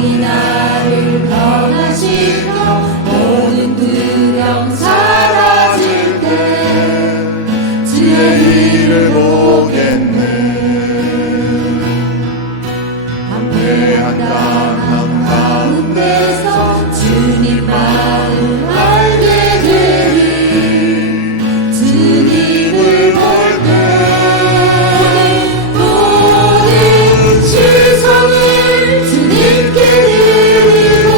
성령이 나를 변화시켜 모든 두려움 사라질 때 주의 일을 보겠네. 담대한 땅 가운데서 주님 마음 알게 되리. 주님을 볼 때 모든 시선을 주님께 드리고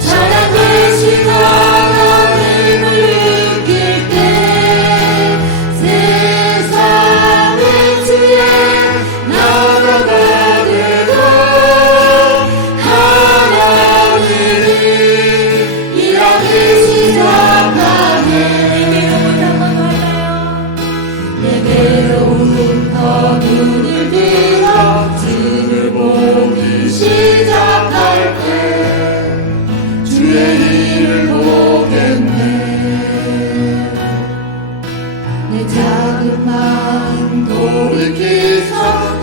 찬양되신 하나님을 느낄 때 세상의 주에 나라가 되고 하나님이 일하기 시작하네. 내게로부터 눈을 들어 주를 보기 시작할 때 주의 일을 보겠네. 내 작은 마음 돌이키서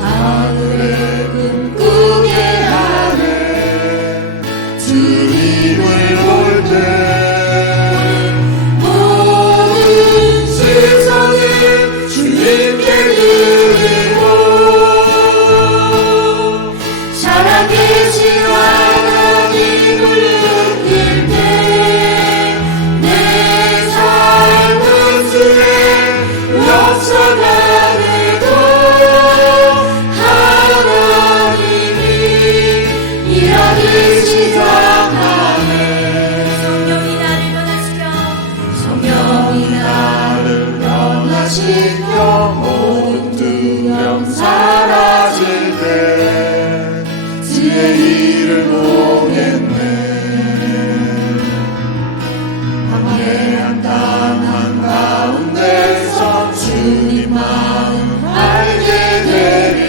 하늘의 꿈꾸게 하네. 주님을 볼 때 모든 시선을 주님께 드리고 살아계신 하나님을 느낄 때 내 삶은 주의 역사가 되고 하나님이 일하기 시작하네. 성령이 나를 변화시켜 모든 두려움 사라질 때 주의 일을 보겠네. 방대한 땅 한가운데서 주님 마음 알게 되리.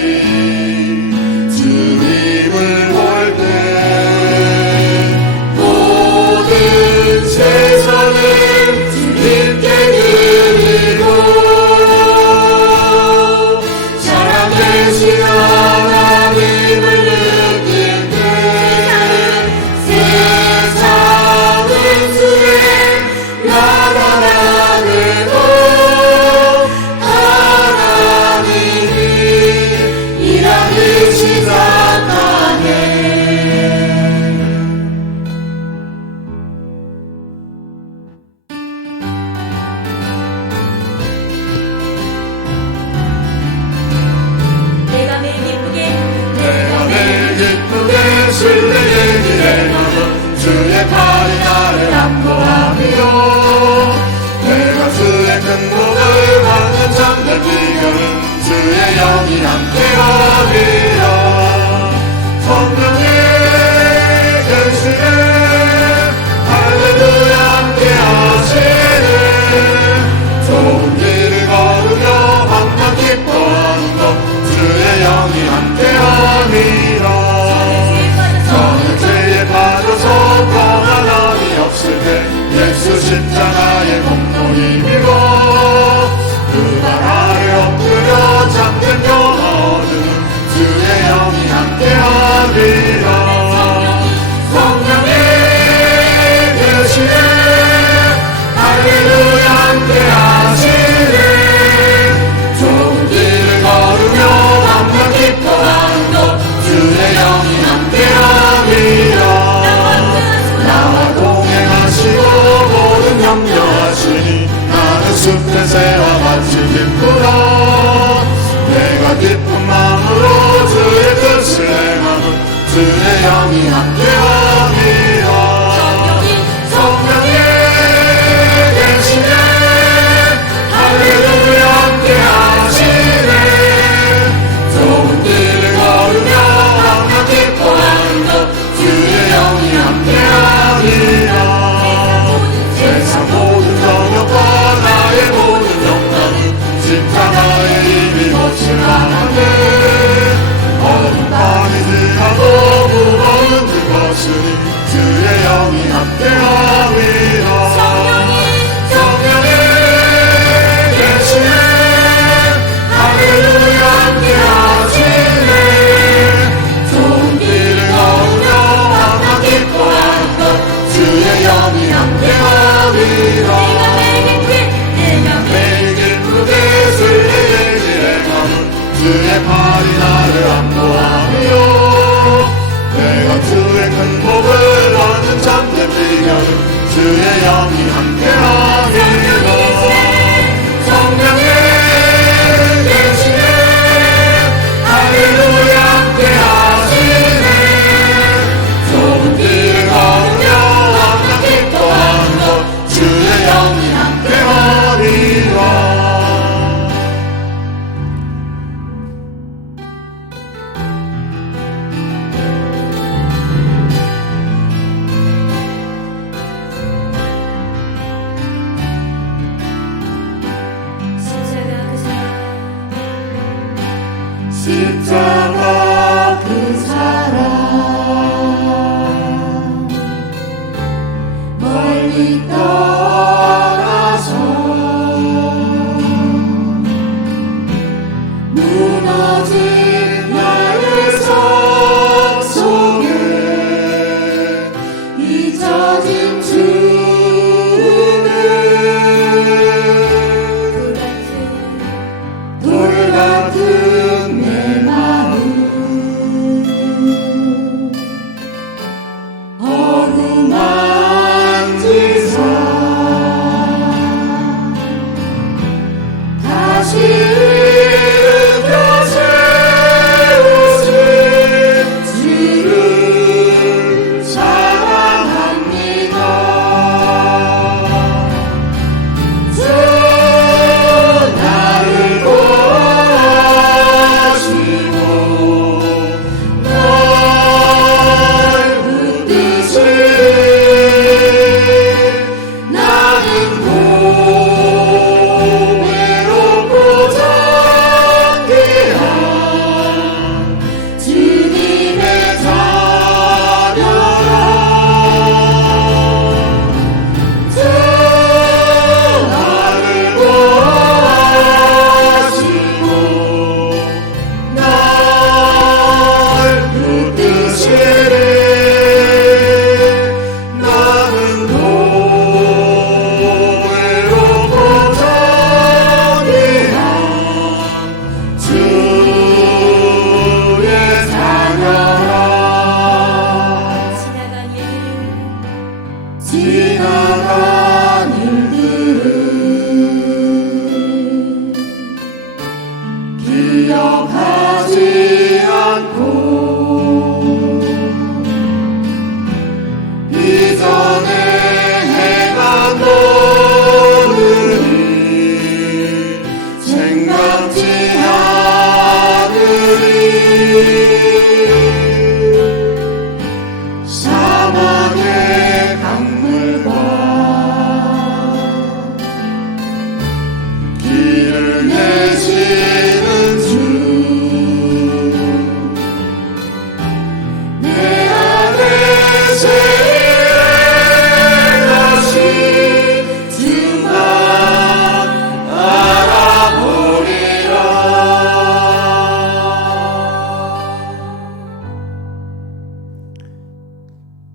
주님을 볼 때 모든 세상을 주님께 드리고 살아계신 하나님을 느낄 때 세상은 주의 나라가 되고 하나님이 일하기 시작하네. 내가 매일 기쁘게 주의 길에 가서 주의 팔이 나를 안보하며 내가 주의 큰 복을 받는 잠들 비결은 주의 영이 함께하리라. 성령이 계시네. 할렐루야 함께하시네. 좋은 길을 걸으며 항상 기뻐하는 것 주의 영이 함께하리라. 저는 죄에 빠져서 평안함이 없을 때 예수 십자가의 공로 힘입어 그 발 아래 엎드려 잠든 평화 얻으는 주의 영이 함께하리라. 성령이 계시네. 할렐루야 함께하시네. 좋은 길을 걸으며 항상 기뻐하는 것 주의 영이 함께하리라. 나와 동행하시고 모든 염려하시니 나는 숲의 새와 같이 기쁘다. 내가 기쁜 마음으로 주의 뜻을 행하면 주의 영이 함께하리라. 성령이 계시네. 할렐루야 함께하시네. 좋은 길을 걸으며 항상 기뻐하는 것 주의 영이 함께하리라. 세상 모든 정욕과 나의 모든 영광은 십자가의 힘이 못을 하는데 어둠 밤이 지나도 무거운 그것으니 주의 영이 함께하리라. 성령이 계시네. 할렐루야 함께하시네.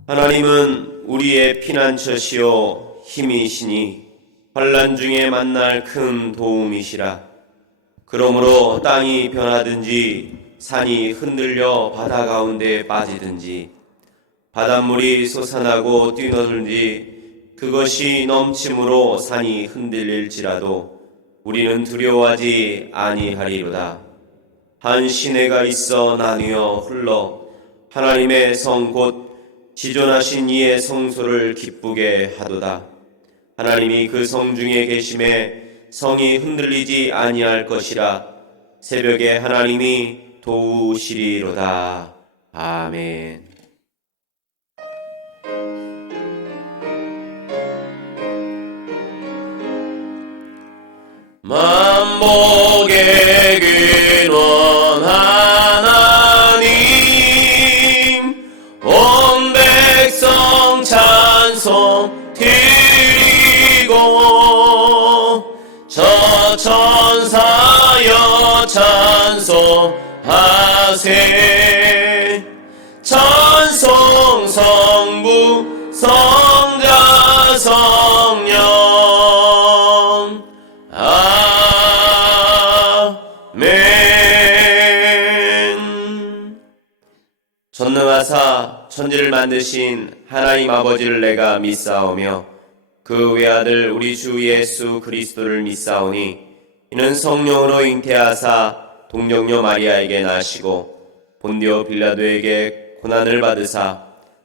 하나님은 우리의 피난처시요 힘이시니 환난 중에 만날 큰 도움이시라. 그러므로 땅이 변하든지 산이 흔들려 바다 가운데 빠지든지 바닷물이 솟아나고 뛰노든지 그것이 넘침으로 산이 흔들릴지라도 우리는 두려워하지 아니하리로다. 한 시내가 있어 나뉘어 흘러 하나님의 성 곧 지존하신 이의 성소를 기쁘게 하도다. 하나님이 그 성 중에 계심에 성이 흔들리지 아니할 것이라. 새벽에 하나님이 도우시리로다. 아멘. 만복의 근원 하나님 온 백성 찬송 드리고 저 천사여 찬송하세. 찬송 성부 성자 성령 아멘. 전능하사 천지를 만드신 하나님 아버지를 내가 믿사오며 그 외아들 우리 주 예수 그리스도를 믿사오니 이는 성령으로 잉태하사 동정녀 마리아에게 나시고 본디오 빌라도에게 고난을 받으사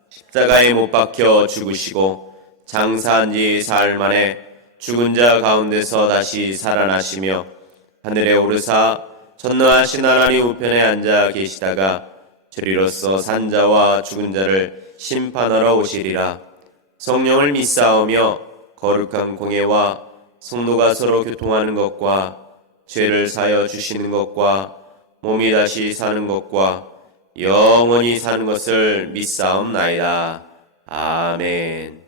십자가에 못 박혀 죽으시고 장사한 지 사흘 만에 죽은 자 가운데서 다시 살아나시며 하늘에 오르사 전능하신 하나님 우편에 앉아 계시다가 저리로서 산 자와 죽은 자를 심판하러 오시리라. 성령을 믿사오며 거룩한 공예와 성도가 서로 교통하는 것과 죄를 사여 주시는 것과 몸이 다시 사는 것과 영원히 사는 것을 믿사옵나이다. 아멘.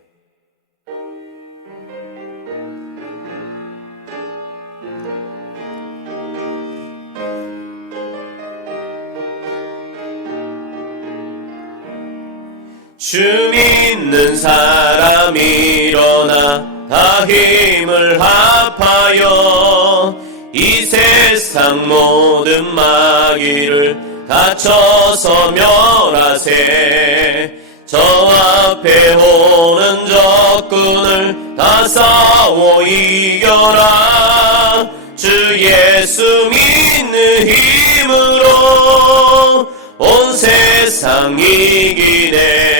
주 믿는 사람 일어나 다 힘을 합하여 이 세상 모든 마귀를 다쳐서 멸하세. 저 앞에 오는 적군을 다 싸워 이겨라. 주 예수 믿는 힘으로 온 세상 이기네.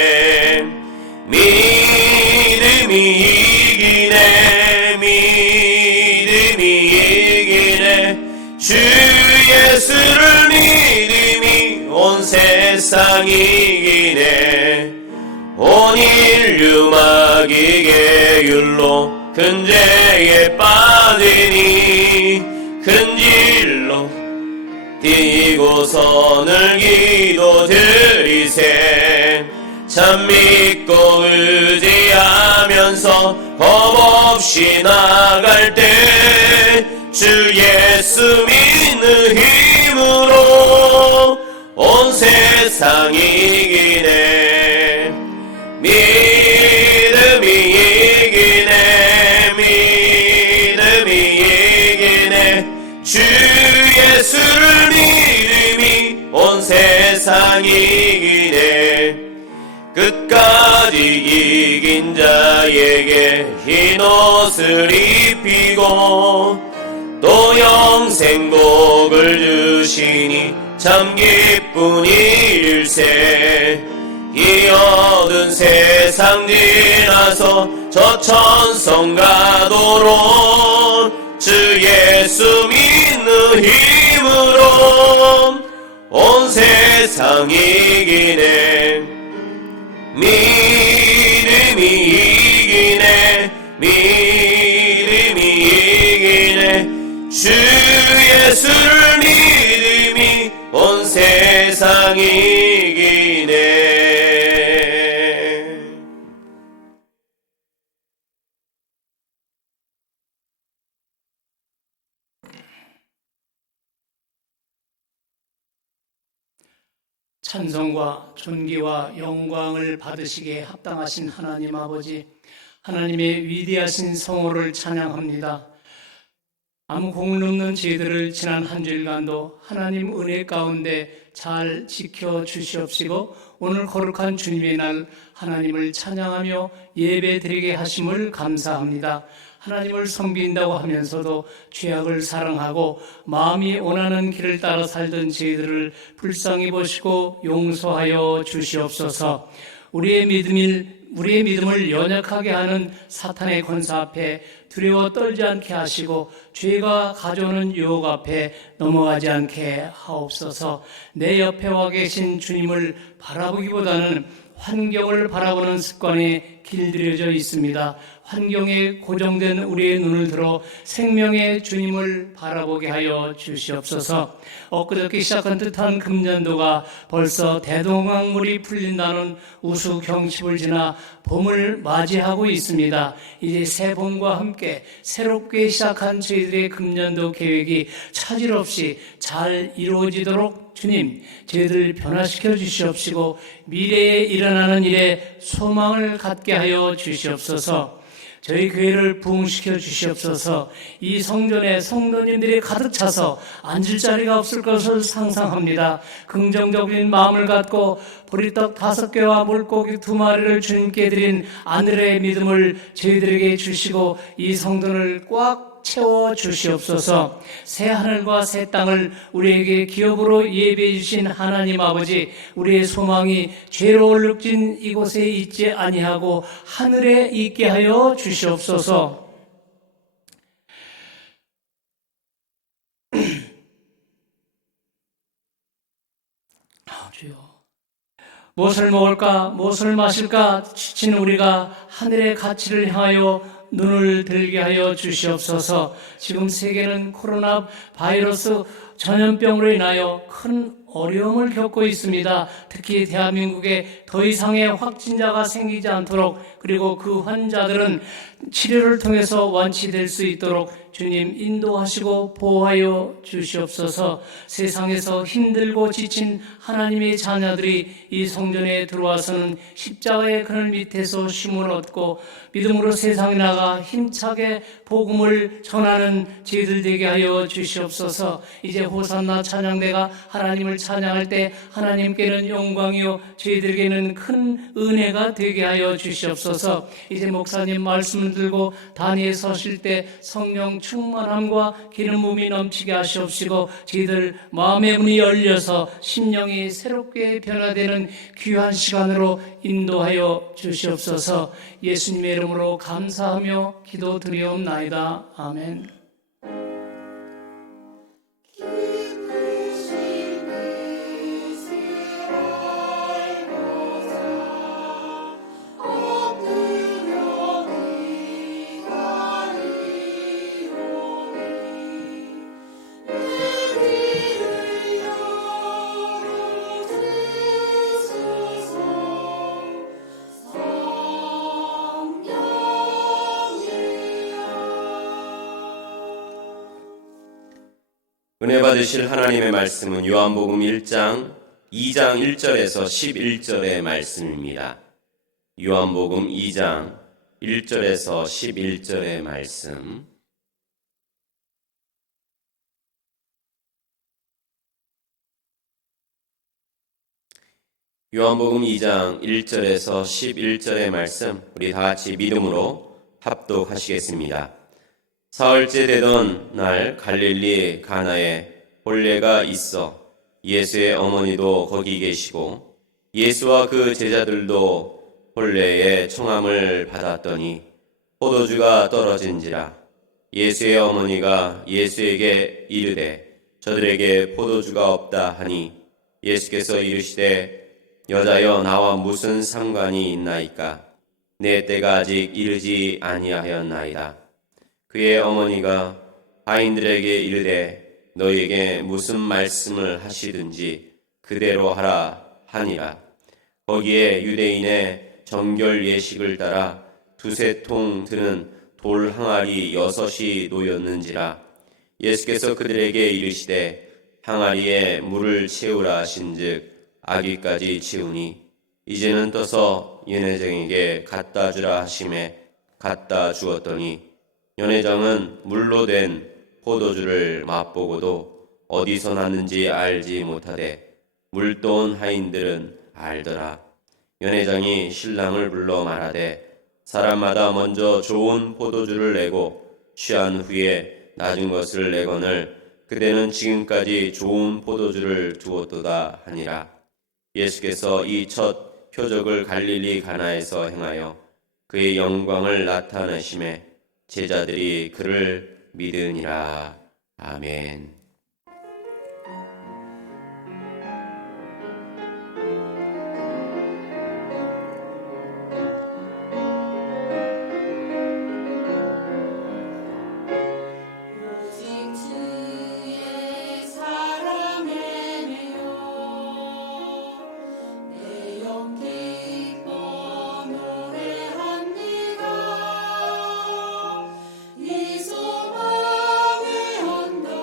믿음이 이기네. 믿음이 이기네. 주 예수를 믿음이 온 세상 이기네. 온 인류 마귀 계율로 큰 죄에 빠지니 큰 질로 뛰고선을 기도드리세. 참 믿고 의지하면서 겁없이 나갈 때 주 예수 믿는 힘으로 온 세상 이기네. 믿음이 이기네. 믿음이 이기네. 주 예수를 믿음이 온 세상 이기네. 끝까지 이긴 자에게 흰 옷을 입히고 또 영생복을 주시니 참 기쁜 일세. 이 어두운 세상 지나서 저 천성 가도록 주 예수 믿는 힘으로 온 세상 이기네. 믿음이 이기네. 믿음이 이기네. 주 예수를 믿음이 온 세상 이기네. 찬송과 존귀와 영광을 받으시기에 합당하신 하나님 아버지, 하나님의 위대하신 성호를 찬양합니다. 아무 공을 없는 저희들을 지난 한 주일간도 하나님 은혜 가운데 잘 지켜 주시옵시고, 오늘 거룩한 주님의 날 하나님을 찬양하며 예배 드리게 하심을 감사합니다. 하나님을 섬긴다고 하면서도 죄악을 사랑하고 마음이 원하는 길을 따라 살던 저희들을 불쌍히 보시고 용서하여 주시옵소서. 우리의 믿음을 연약하게 하는 사탄의 권세 앞에 두려워 떨지 않게 하시고, 죄가 가져오는 유혹 앞에 넘어가지 않게 하옵소서. 내 옆에 와 계신 주님을 바라보기보다는 환경을 바라보는 습관이 길들여져 있습니다. 환경에 고정된 우리의 눈을 들어 생명의 주님을 바라보게 하여 주시옵소서. 엊그저께 시작한 듯한 금년도가 벌써 대동강물이 풀린다는 우수 경칩을 지나 봄을 맞이하고 있습니다. 이제 새 봄과 함께 새롭게 시작한 저희들의 금년도 계획이 차질 없이 잘 이루어지도록 주님, 저희들 변화시켜 주시옵시고 미래에 일어나는 일에 소망을 갖게 하여 주시옵소서. 저희 교회를 부흥시켜 주시옵소서. 이 성전에 성도님들이 가득 차서 앉을 자리가 없을 것을 상상합니다. 긍정적인 마음을 갖고 보리떡 5개와 물고기 2마리를 주님께 드린 아늘의 믿음을 저희들에게 주시고 이 성전을 꽉 채워 주시옵소서. 새 하늘과 새 땅을 우리에게 기업으로 예비해 주신 하나님 아버지, 우리의 소망이 죄로 얼룩진 이곳에 있지 아니하고 하늘에 있게 하여 주시옵소서. 주여, 무엇을 먹을까, 무엇을 마실까 지친 우리가 하늘의 가치를 향하여 눈을 들게 하여 주시옵소서. 지금 세계는 코로나 바이러스 전염병으로 인하여 큰 어려움을 겪고 있습니다. 특히 대한민국에 더 이상의 확진자가 생기지 않도록, 그리고 그 환자들은 치료를 통해서 완치될 수 있도록 주님 인도하시고 보호하여 주시옵소서. 세상에서 힘들고 지친 하나님의 자녀들이 이 성전에 들어와서는 십자가의 그늘 밑에서 쉼을 얻고 믿음으로 세상에 나가 힘차게 복음을 전하는 저희들 되게 하여 주시옵소서. 이제 호산나 찬양대가 하나님을 찬양할 때 하나님께는 영광이요 저희들에게는 큰 은혜가 되게 하여 주시옵소서. 이제 목사님 말씀을 들고 단위에 서실 때 성령 충만함과 기름 부음이 넘치게 하시옵시고, 저희들 마음의 문이 열려서 심령이 새롭게 변화되는 귀한 시간으로 인도하여 주시옵소서. 예수님의 이름으로 감사하며 기도드리옵나이다. 아멘. 은혜 받으실 하나님의 말씀은 요한복음 2장 1절에서 11절의 말씀입니다. 요한복음 2장 1절에서 11절의 말씀. 요한복음 2장 1절에서 11절의 말씀, 우리 다 같이 믿음으로 합독하시겠습니다. 사흘째 되던 날 갈릴리 가나에 혼례가 있어 예수의 어머니도 거기 계시고 예수와 그 제자들도 혼례의 청함을 받았더니 포도주가 떨어진지라. 예수의 어머니가 예수에게 이르되 저들에게 포도주가 없다 하니 예수께서 이르시되 여자여 나와 무슨 상관이 있나이까? 내 때가 아직 이르지 아니하였나이다. 그의 어머니가 하인들에게 이르되 너희에게 무슨 말씀을 하시든지 그대로 하라 하니라. 거기에 유대인의 정결 예식을 따라 2-3통 드는 돌 항아리 6이 놓였는지라. 예수께서 그들에게 이르시되 항아리에 물을 채우라 하신즉 아기까지 치우니 이제는 떠서 연회장에게 갖다 주라 하심에 갖다 주었더니 연회장은 물로 된 포도주를 맛보고도 어디서 났는지 알지 못하되 물떠온 하인들은 알더라. 연회장이 신랑을 불러 말하되 사람마다 먼저 좋은 포도주를 내고 취한 후에 낮은 것을 내거늘 그대는 지금까지 좋은 포도주를 두었도다 하니라. 예수께서 이 첫 표적을 갈릴리 가나에서 행하여 그의 영광을 나타내심에 제자들이 그를 믿으니라. 아멘. 오직 주의 사랑에 매여 내 영 기뻐 노래합니다. 이 소망의 언덕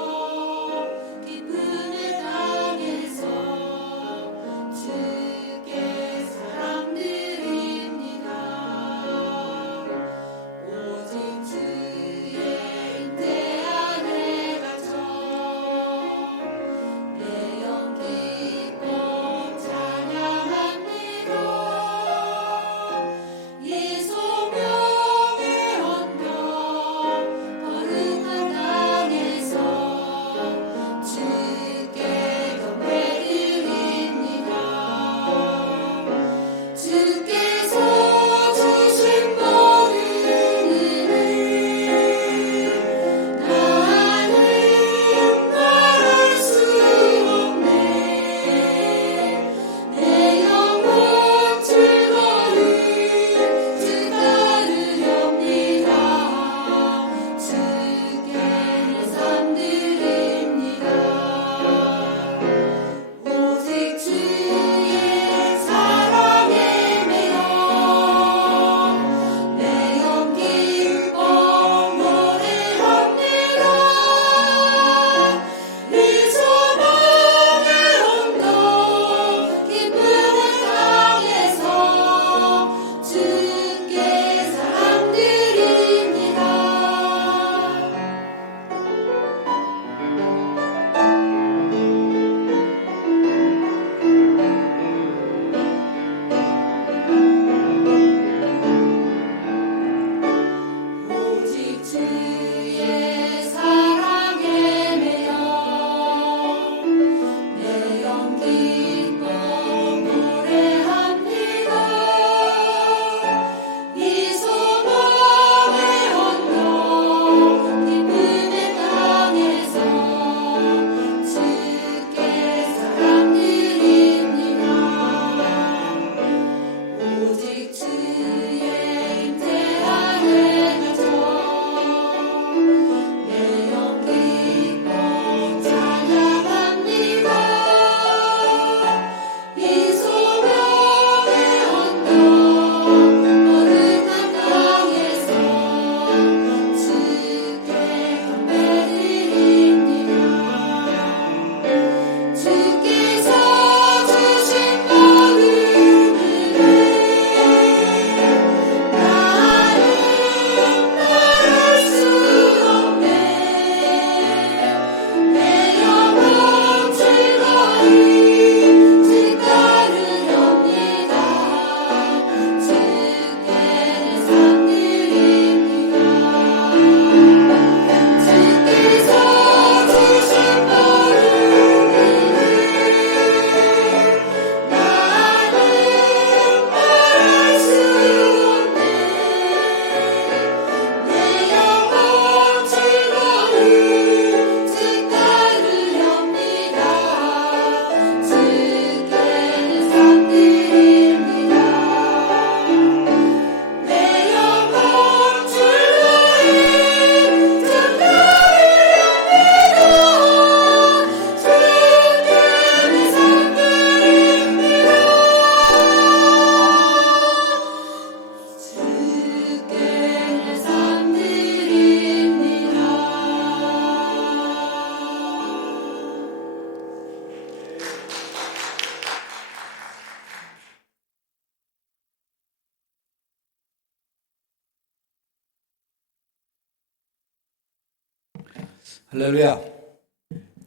할렐루야.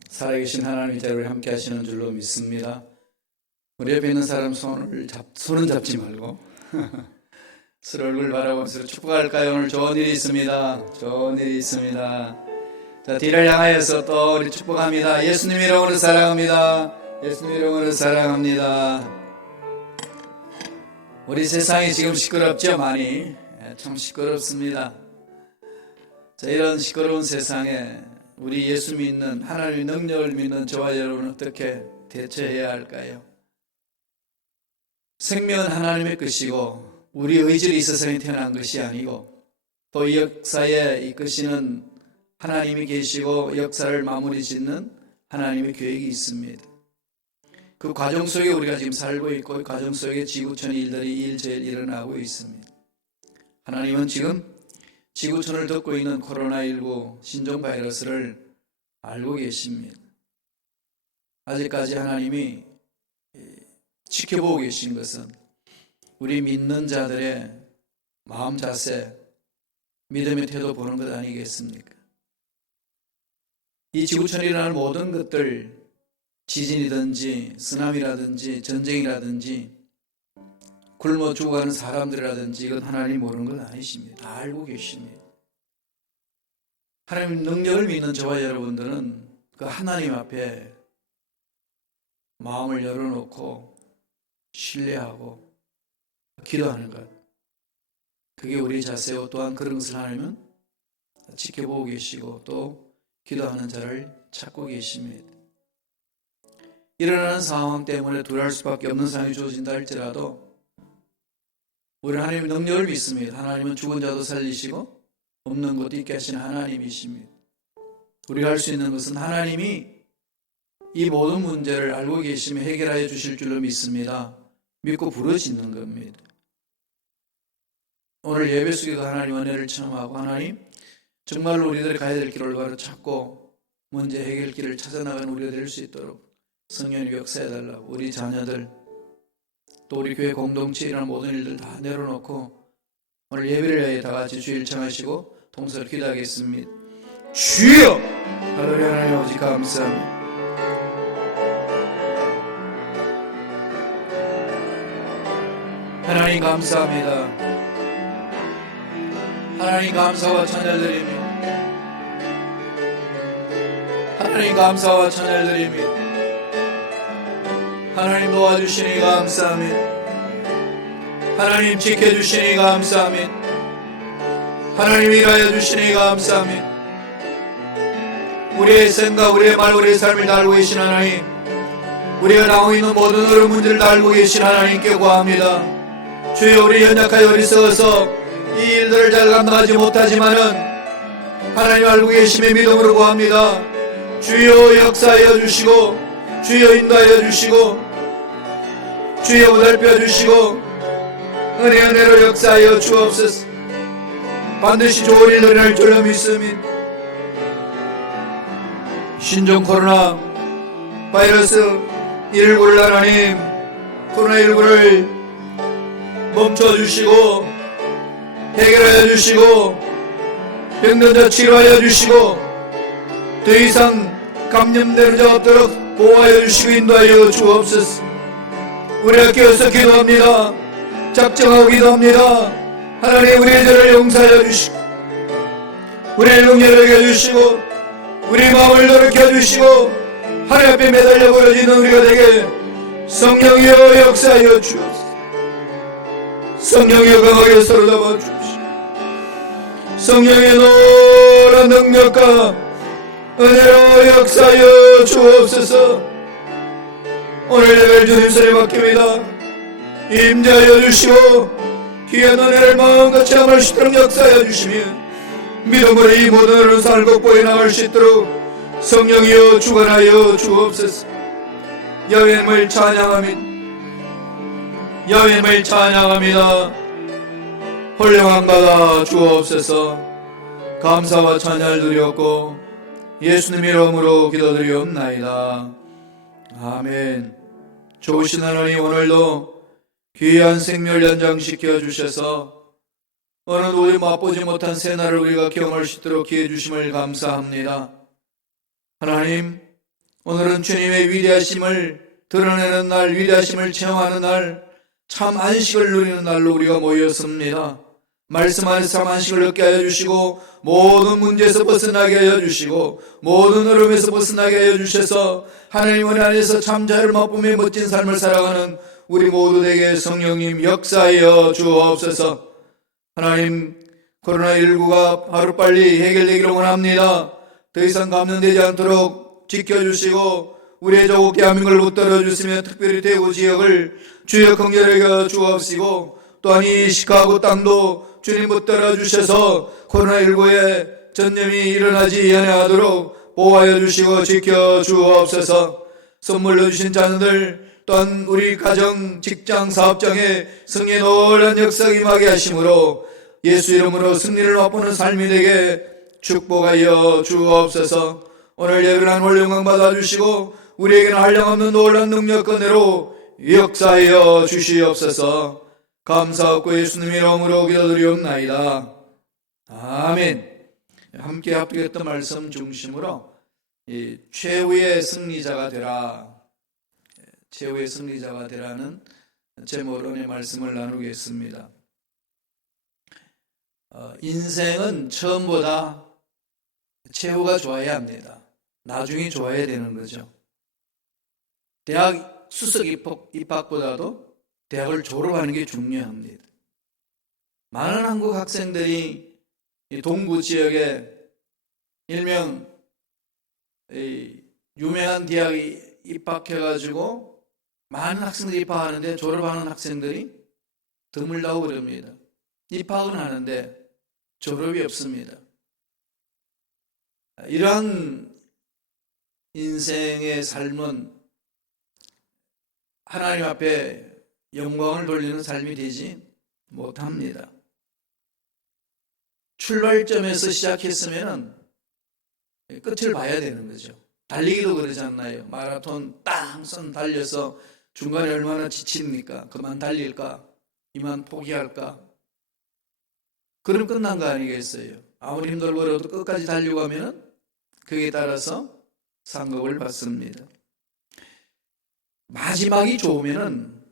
살아계신 하나님의 자리를 함께 하시는 줄로 믿습니다. 우리 옆에 있는 사람 손은 잡지 말고 서로 얼굴 바라보면서 축복할까요? 오늘 좋은 일이 있습니다. 좋은 일이 있습니다. 자, 뒤를 향하여서 또 우리 축복합니다. 예수님 이름으로 사랑합니다. 예수님 이름으로 사랑합니다. 우리 세상이 지금 시끄럽죠? 많이. 참 시끄럽습니다. 자, 이런 시끄러운 세상에 우리 예수 믿는 하나님의 능력을 믿는 저와 여러분은 어떻게 대처해야 할까요? 생명은 하나님의 것이고 우리 의지로 이 세상에 태어난 것이 아니고 또 이 역사에 이끄시는 하나님이 계시고 역사를 마무리 짓는 하나님의 계획이 있습니다. 그 과정 속에 우리가 지금 살고 있고 그 과정 속에 지구촌의 일들이 일제일 일어나고 있습니다. 하나님은 지금 지구촌을 덮고 있는 코로나19 신종 바이러스를 알고 계십니다. 아직까지 하나님이 지켜보고 계신 것은 우리 믿는 자들의 마음 자세, 믿음의 태도 보는 것 아니겠습니까? 이 지구촌에 일어나는 모든 것들, 지진이든지 쓰나미라든지 전쟁이라든지 굶어 죽어가는 사람들이라든지 이건 하나님 모르는 건 아니십니다. 다 알고 계십니다. 하나님 능력을 믿는 저와 여러분들은 그 하나님 앞에 마음을 열어놓고 신뢰하고 기도하는 것, 그게 우리 자세고 또한 그런 것을 하나님은 지켜보고 계시고 또 기도하는 자를 찾고 계십니다. 일어나는 상황 때문에 두려울 수밖에 없는 상황이 주어진다 할지라도 우리는 하나님의 능력을 믿습니다. 하나님은 죽은 자도 살리시고 없는 것도 있게 하시는 하나님이십니다. 우리가 할 수 있는 것은 하나님이 이 모든 문제를 알고 계시며 해결하여 주실 줄로 믿습니다. 믿고 부르짖는 겁니다. 오늘 예배 속에도 하나님 은혜를 청하고 하나님 정말로 우리들이 가야 될 길을 바로 찾고 문제 해결길을 찾아나가는 우리가 될 수 있도록 성령님 역사해달라고 우리 자녀들 또 우리 교회 공동체에 일어나는 모든 일들 다 내려놓고 오늘 예배를 위해 다 같이 주일 청하시고 동서를 기도하겠습니다. 주여! 할렐루야. 하나님 아버지 감사합니다. 하나님 감사합니다. 하나님 감사와 찬양 드립니다. 하나님 감사와 찬양 드립니다. 하나님 도와주시니 감사합니다. 하나님 지켜주시니 감사합니다. 하나님 일하여 주시니 감사합니다. 우리의 생각, 우리의 말, 우리의 삶을 다 알고 계신 하나님, 우리가 나오고 있는 모든 어려운 문제를 다 알고 계신 하나님께 구합니다. 주여, 우리 연약하여 어리석어서 이 일들을 잘 감당하지 못하지만은 하나님 알고 계심의 믿음으로 구합니다. 주여 역사하여 주시고 주여 인도하여 주시고 주여 보살펴 주시고 은혜로 역사하여 주옵소서. 반드시 좋은 일을 일어날 줄로 믿습니다. 신종 코로나 바이러스 19를 하나님 코로나19를 멈춰주시고 해결하여 주시고 병든자 치료하여 주시고 더 이상 감염되는 자 없도록 보호하여 주시고 인도하여 주옵소서. 우리가 깨어서 기도합니다. 작정하고 기도합니다. 하나님 우리의 죄를 용서하여 주시고 우리의 용서를 해주시고 우리 마음을 노력해 주시고 하나님 앞에 매달려 버려지는 우리가 되게 성령이여 역사하여 주옵소서. 성령이여 강하게 사로잡아 주옵시고 성령의 노란 능력과 은혜로 역사하여 주옵소서. 오늘 예배를 주님 손에 맡깁니다. 임재하여 주시고 귀한 은혜를 마음같이 함할 수 있도록 역사하여 주시며 믿음으로 이 모든 어려운 삶을 극복해 나갈 수 있도록 성령이여 주관하여 주옵소서. 여호와를 찬양합니다. 여호와를 찬양합니다. 홀령한 바다 주옵소서. 감사와 찬양을 드렸고 예수님 이름으로 기도드리옵나이다. 아멘. 좋으신 하나님, 오늘도 귀한 생명을 연장시켜 주셔서 어느 우리 맛보지 못한 새날을 우리가 경험할 수 있도록 기회 주심을 감사합니다. 하나님, 오늘은 주님의 위대하심을 드러내는 날, 위대하심을 체험하는 날, 참 안식을 누리는 날로 우리가 모였습니다. 말씀 안에서 참 안식을 얻게 하여 주시고, 모든 문제에서 벗어나게 하여 주시고, 모든 어려움에서 벗어나게 하여 주셔서 하나님 은혜 안에서 참 자유를 맛보며 멋진 삶을 살아가는 우리 모두에게 성령님 역사하여 주옵소서. 하나님, 코로나19가 하루빨리 해결되기를 원합니다. 더 이상 감염되지 않도록 지켜주시고 우리의 조국 대한민국을 붙들어 주시며 특별히 대구 지역을 주여 긍휼하게 주옵시고, 또한 이 시카고 땅도 주님 붙들어 주셔서 코로나19의 전염이 일어나지 아니하도록 보호하여 주시고 지켜 주옵소서. 선물로 주신 자녀들, 또한 우리 가정, 직장, 사업장에 성의 놀란 역사가 임하게 하심으로 예수 이름으로 승리를 맛보는 삶이 되게 축복하여 주옵소서. 오늘 예배를 올 영광 받아주시고 우리에게는 한량없는 놀라운 능력 은혜로 역사하여 주시옵소서. 감사하고 예수님 이름으로 기도드리옵나이다. 아멘. 함께 합독했던 말씀 중심으로 최후의 승리자가 되라, 최후의 승리자가 되라는 제목으로 오늘 말씀을 나누겠습니다. 인생은 처음보다 최후가 좋아야 합니다. 나중에 좋아야 되는 거죠. 대학 수석 입학보다도 대학을 졸업하는 게 중요합니다. 많은 한국 학생들이 동부 지역에 일명 유명한 대학에 입학해가지고 많은 학생들이 입학하는데 졸업하는 학생들이 드물다고 그럽니다. 입학은 하는데 졸업이 없습니다. 이러한 인생의 삶은 하나님 앞에 영광을 돌리는 삶이 되지 못합니다. 출발점에서 시작했으면 끝을 봐야 되는 거죠. 달리기도 그러지 않나요? 마라톤 땅선 달려서 중간에 얼마나 지칩니까? 그만 달릴까? 이만 포기할까? 그럼 끝난 거 아니겠어요? 아무리 힘들고라도 끝까지 달리고 하면 그에 따라서 상급을 받습니다. 마지막이 좋으면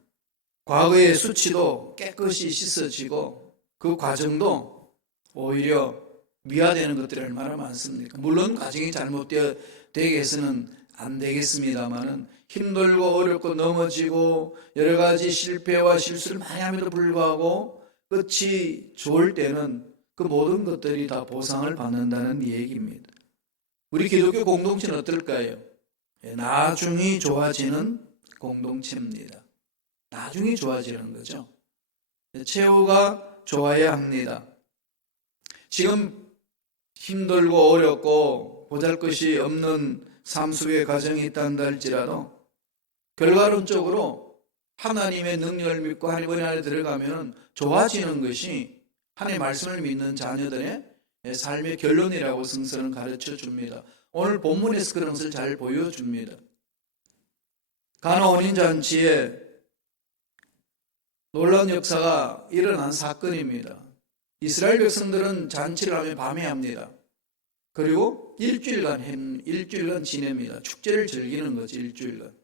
과거의 수치도 깨끗이 씻어지고 그 과정도 오히려 미화되는 것들이 얼마나 많습니까? 물론 과정이 잘못되게 해서는 안 되겠습니다만은 힘들고 어렵고 넘어지고 여러 가지 실패와 실수를 많이 함에도 불구하고 끝이 좋을 때는 그 모든 것들이 다 보상을 받는다는 얘기입니다. 우리 기독교 공동체는 어떨까요? 나중이 좋아지는 공동체입니다. 나중이 좋아지는 거죠. 최후가 좋아야 합니다. 지금 힘들고 어렵고 보잘것이 없는 삶 속의 과정이 있단다 할지라도 결과론적으로 하나님의 능력을 믿고 하나님 안에 들어가면 좋아지는 것이 하나님의 말씀을 믿는 자녀들의 삶의 결론이라고 성서는 가르쳐 줍니다. 오늘 본문에서 그런 것을 잘 보여줍니다. 가나 혼인잔치에 놀라운 역사가 일어난 사건입니다. 이스라엘 백성들은 잔치를 하며 밤에 합니다. 그리고 일주일간 지냅니다. 축제를 즐기는 거지, 일주일간.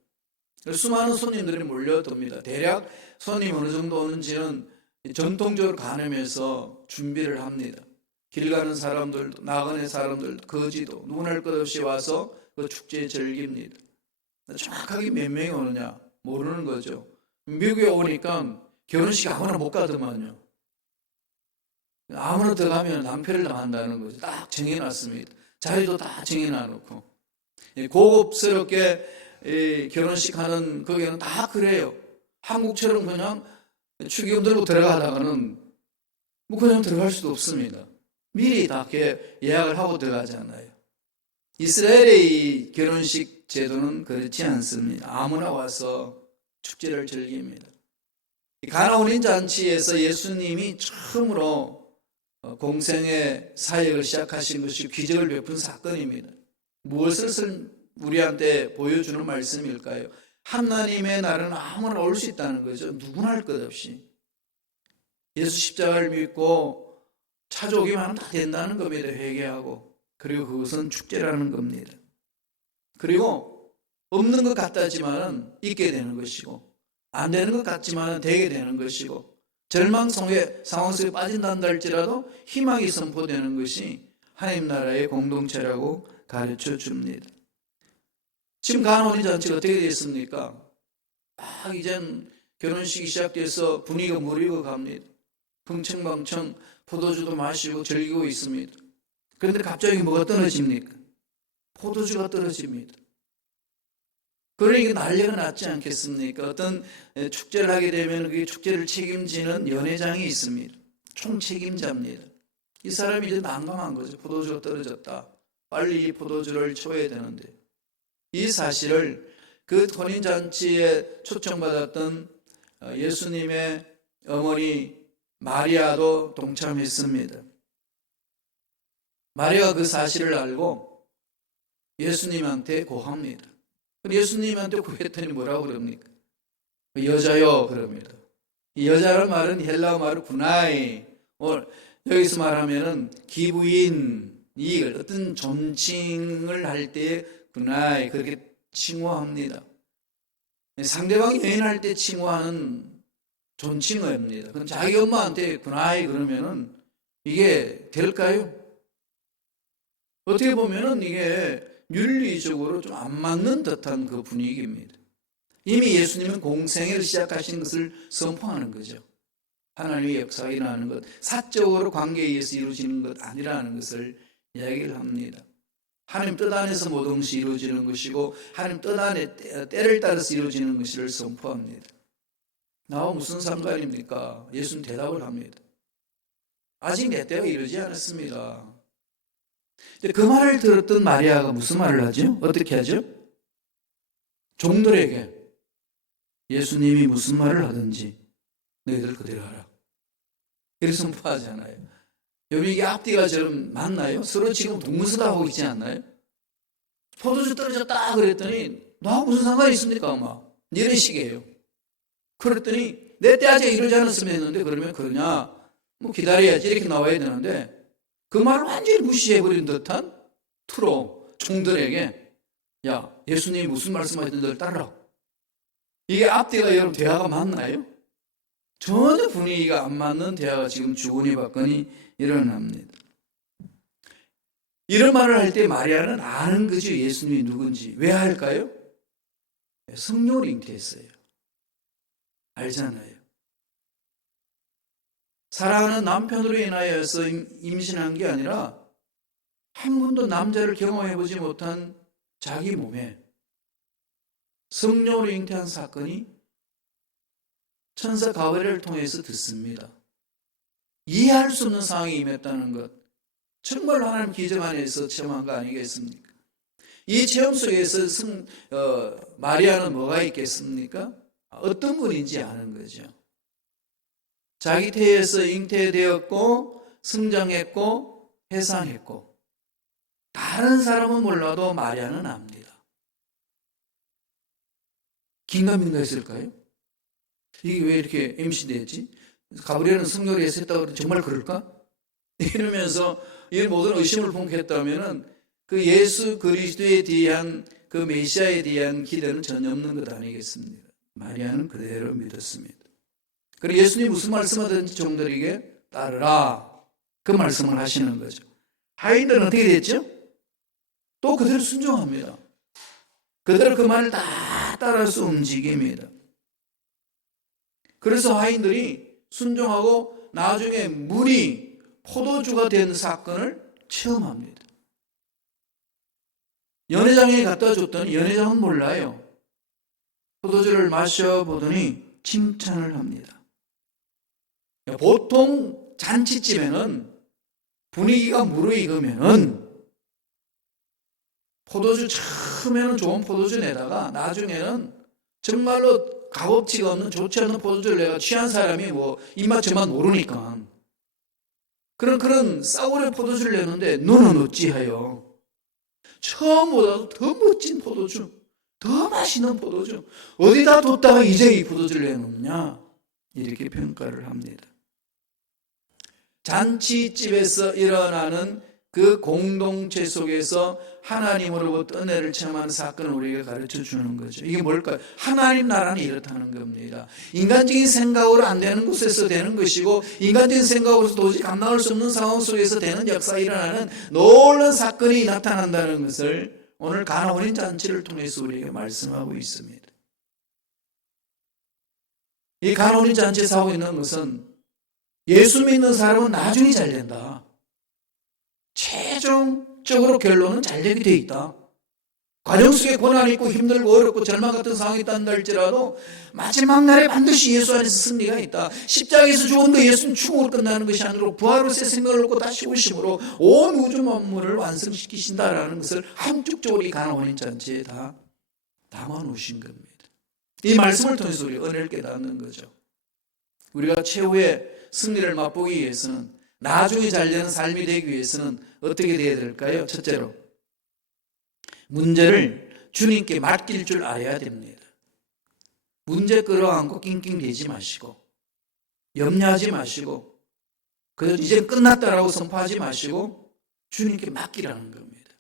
수많은 손님들이 몰려듭니다. 대략 손님 어느 정도 오는지는 전통적으로 가늠해서 준비를 합니다. 길 가는 사람들도, 나그네 사람들도, 거지도 누구나 할 것 없이 와서 그 축제에 즐깁니다. 정확하게 몇 명이 오느냐 모르는 거죠. 미국에 오니까 결혼식 아무나 못 가더만요. 아무나 들어가면 낭패를 당한다는 거죠. 딱 정해놨습니다. 자리도 다 정해놔놓고 고급스럽게 결혼식 하는 거기는 다 그래요. 한국처럼 그냥 축의금 들고 들어가다가는 뭐 그냥 들어갈 수도 없습니다. 미리 다 예약을 하고 들어가잖아요. 이스라엘의 이 결혼식 제도는 그렇지 않습니다. 아무나 와서 축제를 즐깁니다. 가나 혼인잔치에서 예수님이 처음으로 공생의 사역을 시작하신 것이 기적을 베푼 사건입니다. 무엇을 우리한테 보여주는 말씀일까요? 하나님의 날은 아무나 올 수 있다는 거죠. 누구나 할 것 없이. 예수 십자가를 믿고 찾아오기만 하면 다 된다는 겁니다. 회개하고. 그리고 그것은 축제라는 겁니다. 그리고 없는 것 같다지만은 있게 되는 것이고, 안 되는 것 같지만은 되게 되는 것이고, 절망 속에 상황 속에 빠진단다 할지라도 희망이 선포되는 것이 하나님 나라의 공동체라고 가르쳐 줍니다. 지금 가나오니 잔치가 어떻게 됐습니까? 이젠 결혼식이 시작돼서 분위기가 무르익어 갑니다. 흥청망청 포도주도 마시고 즐기고 있습니다. 그런데 갑자기 뭐가 떨어집니까? 포도주가 떨어집니다. 그러니까 난리가 났지 않겠습니까? 어떤 축제를 하게 되면 그 축제를 책임지는 연회장이 있습니다. 총책임자입니다. 이 사람이 이제 난감한 거죠. 포도주가 떨어졌다. 빨리 이 포도주를 쳐야 되는데. 이 사실을 그 혼인잔치에 초청받았던 예수님의 어머니 마리아도 동참했습니다. 마리아가 그 사실을 알고 예수님한테 고합니다. 예수님한테 구했더니 뭐라고 그럽니까? 여자요 그럽니다. 이 여자라는 말은 헬라어 말로 구나이, 여기서 말하면은 기부인, 이 어떤 존칭을 할 때 구나이 그렇게 칭호합니다. 상대방이 여인할 때 칭호하는 존칭어입니다. 그럼 자기 엄마한테 구나이 그러면은 이게 될까요? 어떻게 보면은 이게 윤리적으로 좀 안 맞는 듯한 그 분위기입니다. 이미 예수님은 공생애를 시작하신 것을 선포하는 거죠. 하나님의 역사가 일어나는 것, 사적으로 관계에 의해서 이루어지는 것 아니라는 것을 이야기를 합니다. 하나님 뜻 안에서 모든 것이 이루어지는 것이고 하나님 뜻 안에 때를 따라서 이루어지는 것을 선포합니다. 나와 무슨 상관입니까? 예수는 대답을 합니다. 아직 내 때가 이르지 않았습니다. 그 말을 들었던 마리아가 무슨 말을 하죠? 어떻게 하죠? 종들에게 예수님이 무슨 말을 하든지 너희들 그대로 하라. 이렇게 선포하잖아요. 여러분 이게 앞뒤가 좀 맞나요? 서로 지금 동문서답하고 있지 않나요? 포도주 떨어졌다 그랬더니 나 무슨 상관이 있습니까? 엄마? 이런 식이에요. 그랬더니 내 때 아직 이러지 않았으면 했는데 그러면 그러냐? 뭐 기다려야지 이렇게 나와야 되는데 그 말을 완전히 무시해버린 듯한 투로 종들에게 야 예수님이 무슨 말씀하시는지 널 따르라. 이게 앞뒤가 여러분 대화가 맞나요? 전혀 분위기가 안 맞는 대화가 지금 주거니 받거니 일어납니다. 이런 말을 할 때 마리아는 아는 거죠. 예수님이 누군지. 왜 할까요? 성령을 잉태했어요. 알잖아요. 사랑하는 남편으로 인하여서 임신한 게 아니라 한 번도 남자를 경험해보지 못한 자기 몸에 성령으로 잉태한 사건이 천사 가브리엘을 통해서 듣습니다. 이해할 수 없는 상황이 임했다는 것, 정말 하나님 기적 안에서 체험한 거 아니겠습니까? 이 체험 속에서 마리아는 뭐가 있겠습니까? 어떤 분인지 아는 거죠. 자기 태에서 잉태되었고 성장했고 해상했고 다른 사람은 몰라도 마리아는 압니다. 긴가민가 했을까요? 이게 왜 이렇게 임신됐지? 가브리엘은 성령을 예수했다고 그러는데 정말 그럴까? 이러면서 이 모든 의심을 품겠다면은 그 예수 그리스도에 대한 그 메시아에 대한 기대는 전혀 없는 것 아니겠습니까? 마리아는 그대로 믿었습니다. 그리고 예수님이 무슨 말씀하든지 종들에게 따르라. 그 말씀을 하시는 거죠. 하인들은 어떻게 됐죠? 또 그대로 순종합니다. 그대로 그 말을 다 따라서 움직입니다. 그래서 하인들이 순종하고 나중에 물이 포도주가 된 사건을 체험합니다. 연회장에 갖다 줬더니 연회장은 몰라요. 포도주를 마셔보더니 칭찬을 합니다. 보통 잔치집에는 분위기가 무르익으면은 포도주 처음에는 좋은 포도주 내다가 나중에는 정말로 값어치가 없는 좋지 않은 포도주를 내가 취한 사람이 뭐 입맛에만 모르니까 그런 싸구려 포도주를 내는데 너는 어찌하여 처음보다도 더 멋진 포도주, 더 맛있는 포도주 어디다 뒀다가 이제 이 포도주를 내놓느냐 이렇게 평가를 합니다. 잔치집에서 일어나는 그 공동체 속에서 하나님으로부터 은혜를 체험하는 사건을 우리에게 가르쳐 주는 거죠. 이게 뭘까요? 하나님 나라는 이렇다는 겁니다. 인간적인 생각으로 안 되는 곳에서 되는 것이고, 인간적인 생각으로서 도저히 감당할 수 없는 상황 속에서 되는 역사가 일어나는 놀라운 사건이 나타난다는 것을 오늘 가나 혼인 잔치를 통해서 우리에게 말씀하고 있습니다. 이 가나 혼인 잔치에서 하고 있는 것은 예수 믿는 사람은 나중에 잘 된다. 최종적으로 결론은 잘 되게 돼 있다. 과정 속에 고난이 있고 힘들고 어렵고 절망 같은 상황이 있다는 할지라도 마지막 날에 반드시 예수 안에서 승리가 있다. 십자가에서 죽은 그 예수는 죽음으로 끝나는 것이 아니라 부활로 새 생명을 얻고 다시 오심으로 온 우주 만물을 완성시키신다라는 것을 함축적으로 이 가나 혼인 잔치에 다 담아놓으신 겁니다. 이 말씀을 통해서 우리가 은혜를 깨닫는 거죠. 우리가 최후의 승리를 맛보기 위해서는, 나중에 잘되는 삶이 되기 위해서는 어떻게 되어야 될까요? 첫째로, 문제를 주님께 맡길 줄 알아야 됩니다. 문제 끌어안고 낑낑대지 마시고, 염려하지 마시고, 이제 끝났다라고 선포하지 마시고 주님께 맡기라는 겁니다.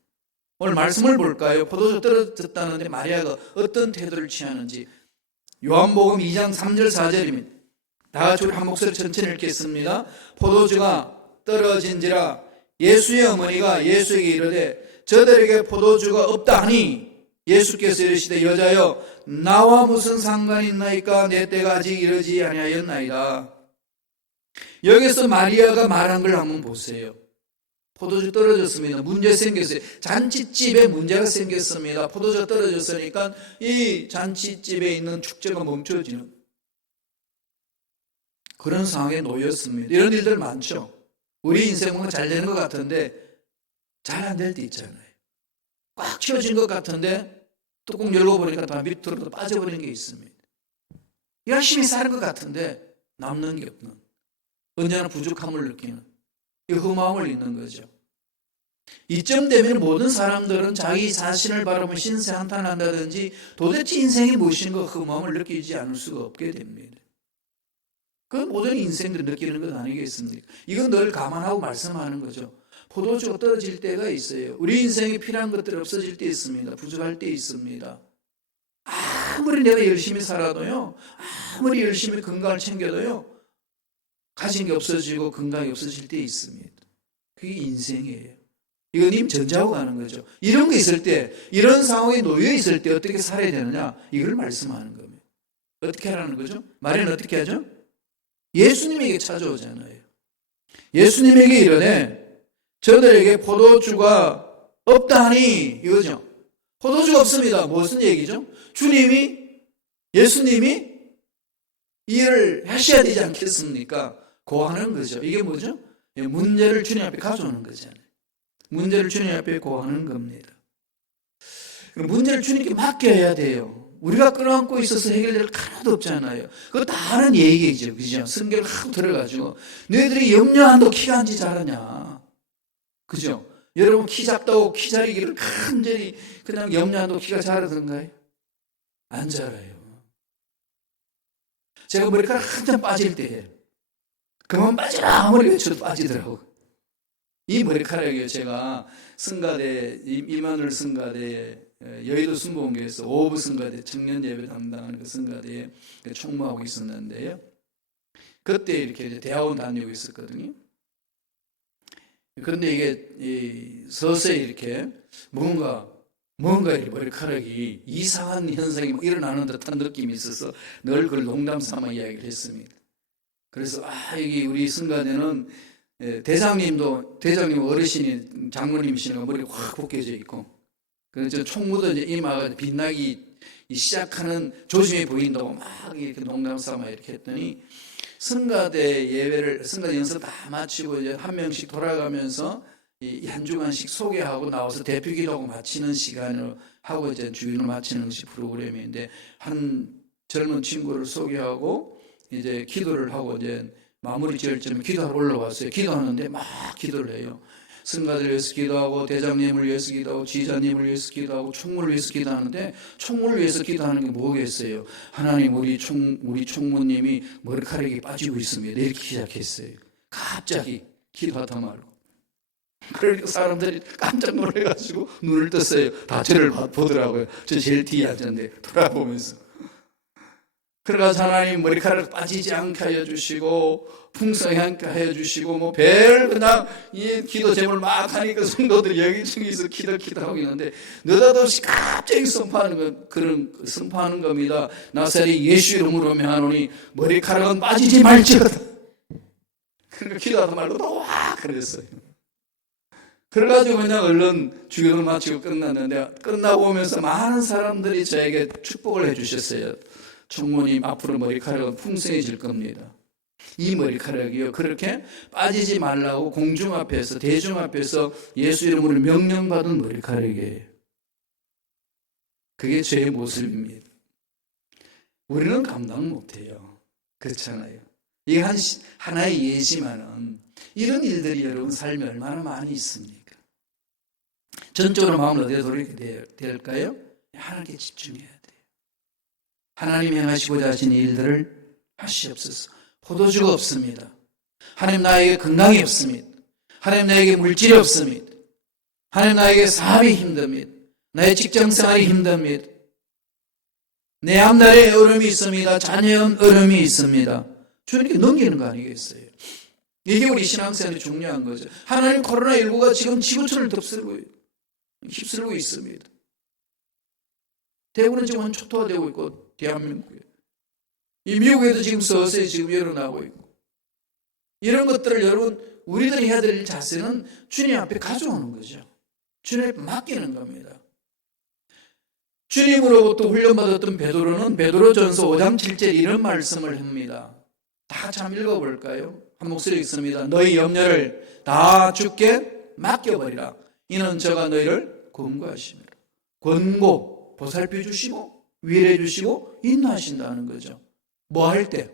오늘 말씀을 볼까요? 포도주 떨어졌다는데 마리아가 어떤 태도를 취하는지, 요한복음 2장 3절 4절입니다. 다 같이 우리 한 목소리 천천히 읽겠습니다. 포도주가 떨어진지라 예수의 어머니가 예수에게 이르되 저들에게 포도주가 없다 하니 예수께서 이르시되 여자여 나와 무슨 상관이 있나이까 내 때가 아직 이르지 아니하였나이다. 여기서 마리아가 말한 걸 한번 보세요. 포도주 떨어졌습니다. 문제 생겼어요. 잔치집에 문제가 생겼습니다. 포도주가 떨어졌으니까 이 잔치집에 있는 축제가 멈춰지는 그런 상황에 놓였습니다. 이런 일들 많죠. 우리 인생은 잘 되는 것 같은데 잘 안 될 때 있잖아요. 꽉 채워진 것 같은데 뚜껑 열고 보니까 다 밑으로 빠져버리는 게 있습니다. 열심히 사는 것 같은데 남는 게 없는, 언제나 부족함을 느끼는 이 허무함을 잊는 거죠. 이쯤 되면 모든 사람들은 자기 자신을 바라보며 신세 한탄한다든지 도대체 인생이 무엇인가 허무함을 느끼지 않을 수가 없게 됩니다. 그 모든 인생들이 느끼는 것 아니겠습니까? 이건 늘 감안하고 말씀하는 거죠. 포도주가 떨어질 때가 있어요. 우리 인생에 필요한 것들이 없어질 때 있습니다. 부족할 때 있습니다. 아무리 내가 열심히 살아도요, 아무리 열심히 건강을 챙겨도요, 가진 게 없어지고 건강이 없어질 때 있습니다. 그게 인생이에요. 이건 님 전자하고 가는 거죠. 이런 거 있을 때, 이런 상황에 놓여 있을 때 어떻게 살아야 되느냐, 이걸 말씀하는 겁니다. 어떻게 하라는 거죠? 마리아는 어떻게 하죠? 예수님에게 찾아오잖아요. 예수님에게 이르되 저들에게 포도주가 없다 하니, 이거죠. 포도주가 없습니다. 무슨 얘기죠? 예수님이 이 일을 하셔야 되지 않겠습니까? 고하는 거죠. 이게 뭐죠? 문제를 주님 앞에 가져오는 거잖아요. 문제를 주님 앞에 고하는 겁니다. 문제를 주님께 맡겨야 돼요. 우리가 끌어안고 있어서 해결될 거 하나도 없잖아요. 그거 다 하는 얘기죠. 그죠? 성경을 하고 들어가지고 너희들이 염려한다고 키가 안지 자라냐. 그죠? 여러분 키 작다고 키 자리기를 간절히 그냥 염려한다고 키가 자라던가요? 안 자라요. 제가 머리카락 한참 빠질 때 그만 빠지라 아무리 외쳐도 빠지더라고. 이 머리카락이요. 제가 성가대 임마누엘 성가대 여의도 순복음교회에서 오부 성가대 청년 예배 담당하는 그 성가대에 총무하고 있었는데요. 그때 이렇게 대학원 다니고 있었거든요. 그런데 이게 서서히 이렇게 뭔가 이렇게 머리카락이 이상한 현상이 일어나는 듯한 느낌이 있어서 늘 그걸 농담 삼아 이야기를 했습니다. 그래서 여기 우리 성가대는 대장님 어르신이 장로님이시니까 머리 확 벗겨져 있고, 그래서 총무도 이제 이마가 빛나기 시작하는 조짐이 보인다고 막 이렇게 농담 삼아 이렇게 했더니 성가대 연습 다 마치고 이제 한 명씩 돌아가면서 한 주간씩 소개하고 나와서 대표 기도하고 마치는 시간을 하고 이제 주인을 마치는 것이 프로그램인데, 한 젊은 친구를 소개하고 이제 기도를 하고 이제 마무리 지을 쯤에 기도하러 올라왔어요. 기도하는데 막 기도를 해요. 성가들을 위해서 기도하고 대장님을 위해서 기도하고 지휘자님을 위해서 기도하고 총무를 위해서 기도하는데, 총무를 위해서 기도하는 게 뭐겠어요? 하나님 우리 총무님이 머리카락이 빠지고 있습니다. 이렇게 시작했어요. 갑자기 기도하다 말고. 그러니까 사람들이 깜짝 놀라가지고 눈을 떴어요. 다 저를 보더라고요. 저 제일 뒤에 앉았는데 돌아보면서. 그래서 하나님 머리카락 빠지지 않게 하여 주시고 풍성하게 하여 주시고 뭐 그냥 이 기도 제목을 막 하니까 성도들이 여기저기서 기도하고 있는데 느닷없이 갑자기 선포하는 겁니다. 나사렛 예수 이름으로 명하노니 머리카락은 빠지지 말지어다. 그러니까 기도하다 말고 와 그랬어요. 그래가지고 그냥 얼른 주기도를 마치고 끝났는데 끝나고 오면서 많은 사람들이 저에게 축복을 해주셨어요. 총무님 앞으로 머리카락은 풍성해질 겁니다. 이 머리카락이요 그렇게 빠지지 말라고 공중 앞에서 대중 앞에서 예수 이름으로 명령받은 머리카락이에요. 그게 제 모습입니다. 우리는 감당 못해요. 그렇잖아요. 이게 하나의 예지만은 이런 일들이 여러분 삶에 얼마나 많이 있습니까? 전적으로 마음을 어디에 돌리게 될까요? 하나님께 집중해야 돼요. 하나님 행하시고자 하신 일들을 하시옵소서. 포도주가 없습니다. 하나님 나에게 건강이 없습니다. 하나님 나에게 물질이 없습니다. 하나님 나에게 사업이 힘듭니다. 나의 직장생활이 힘듭니다. 내 앞날에 어려움이 있습니다. 자녀의 어려움이 있습니다. 주님께 넘기는 거 아니겠어요? 이게 우리 신앙생활이 중요한 거죠. 하나님 코로나19가 지금 지구촌을 휩쓸고 있습니다. 대구는 지금 초토화되고 있고 대한민국에 이 미국에도 지금 서서히 지금 일어나고 있고 이런 것들을 여러분 우리들이 해야 될 자세는 주님 앞에 가져오는 거죠. 주님 앞에 맡기는 겁니다. 주님으로부터 훈련받았던 베드로는 베드로전서 5장 7절 이런 말씀을 합니다. 다 같이 한번 읽어볼까요? 한 목소리 읽습니다. 너희 염려를 다 주께 맡겨버리라. 이는 저가 너희를 권고하십니다. 권고, 보살펴 주시고 위로해 주시고 인도하신다는 거죠. 뭐 할 때?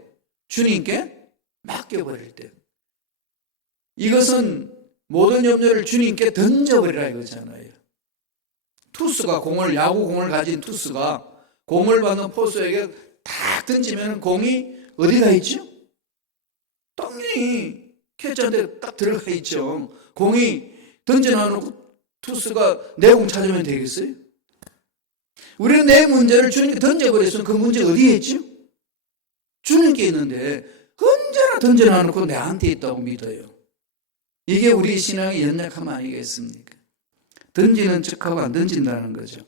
주님께 맡겨버릴 때. 이것은 모든 염려를 주님께 던져버리라 이거잖아요. 투수가 야구 공을 가진 투수가 공을 받는 포수에게 탁 던지면 공이 어디가 있죠? 당연히 캐치한테 딱 들어가 있죠. 공이 던져놔놓고 투수가 내 공 찾으면 되겠어요? 우리는 내 문제를 주님께 던져버렸으면 그 문제 어디에 있죠? 주님께 있는데 언제나 던져놔놓고 내한테 있다고 믿어요. 이게 우리 신앙의 연약함 아니겠습니까? 던지는 척하고 안 던진다는 거죠.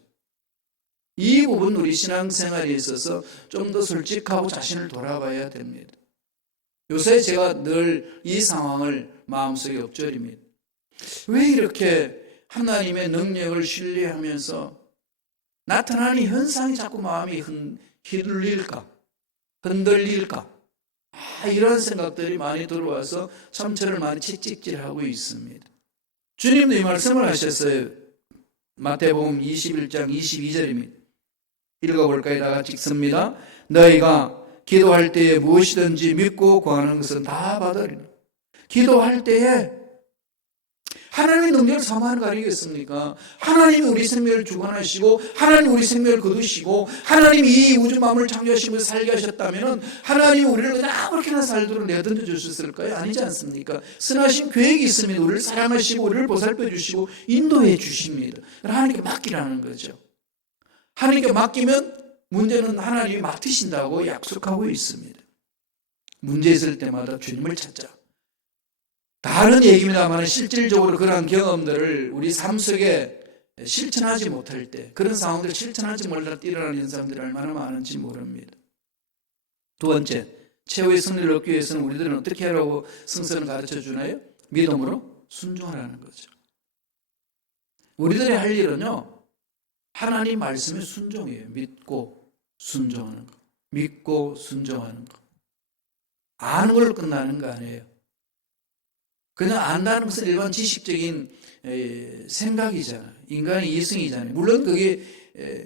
이 부분 우리 신앙생활에 있어서 좀 더 솔직하고 자신을 돌아봐야 됩니다. 요새 제가 늘 이 상황을 마음속에 엎조립니다. 왜 이렇게 하나님의 능력을 신뢰하면서 나타나는 현상이 자꾸 마음이 흔들릴까? 이런 생각들이 많이 들어와서 참 저를 많이 채찍질하고 있습니다. 주님도 이 말씀을 하셨어요. 마태복음 21장 22절입니다. 읽어볼까요? 다 같이 읽습니다. 너희가 기도할 때에 무엇이든지 믿고 구하는 것은 다 받으리라. 기도할 때에 하나님의 능력을 사모하는 거 아니겠습니까? 하나님이 우리 생명을 주관하시고 하나님이 우리 생명을 거두시고 하나님이 이 우주 만물을 창조하시면서 살게 하셨다면 하나님이 우리를 그냥 아무렇게나 살도록 내던져 주셨을까요? 아니지 않습니까? 선하신 계획이 있으면 우리를 사랑하시고 우리를 보살펴 주시고 인도해 주십니다. 하나님께 맡기라는 거죠. 하나님께 맡기면 문제는 하나님이 맡으신다고 약속하고 있습니다. 문제 있을 때마다 주님을 찾자. 다른 얘기입니다만 실질적으로 그러한 경험들을 우리 삶 속에 실천하지 못할 때 그런 상황들을 실천하지 못할 때 일어나는 현상들이 얼마나 많은지 모릅니다. 두 번째, 최후의 승리를 얻기 위해서는 우리들은 어떻게 하라고 성서는 가르쳐 주나요? 믿음으로 순종하라는 거죠. 우리들의 할 일은요, 하나님 말씀에 순종이에요. 믿고 순종하는 거. 믿고 순종하는 거. 아는 걸로 끝나는 거 아니에요. 그냥 안다는 것은 일반 지식적인 생각이잖아요. 인간의 이성이잖아요. 물론 그게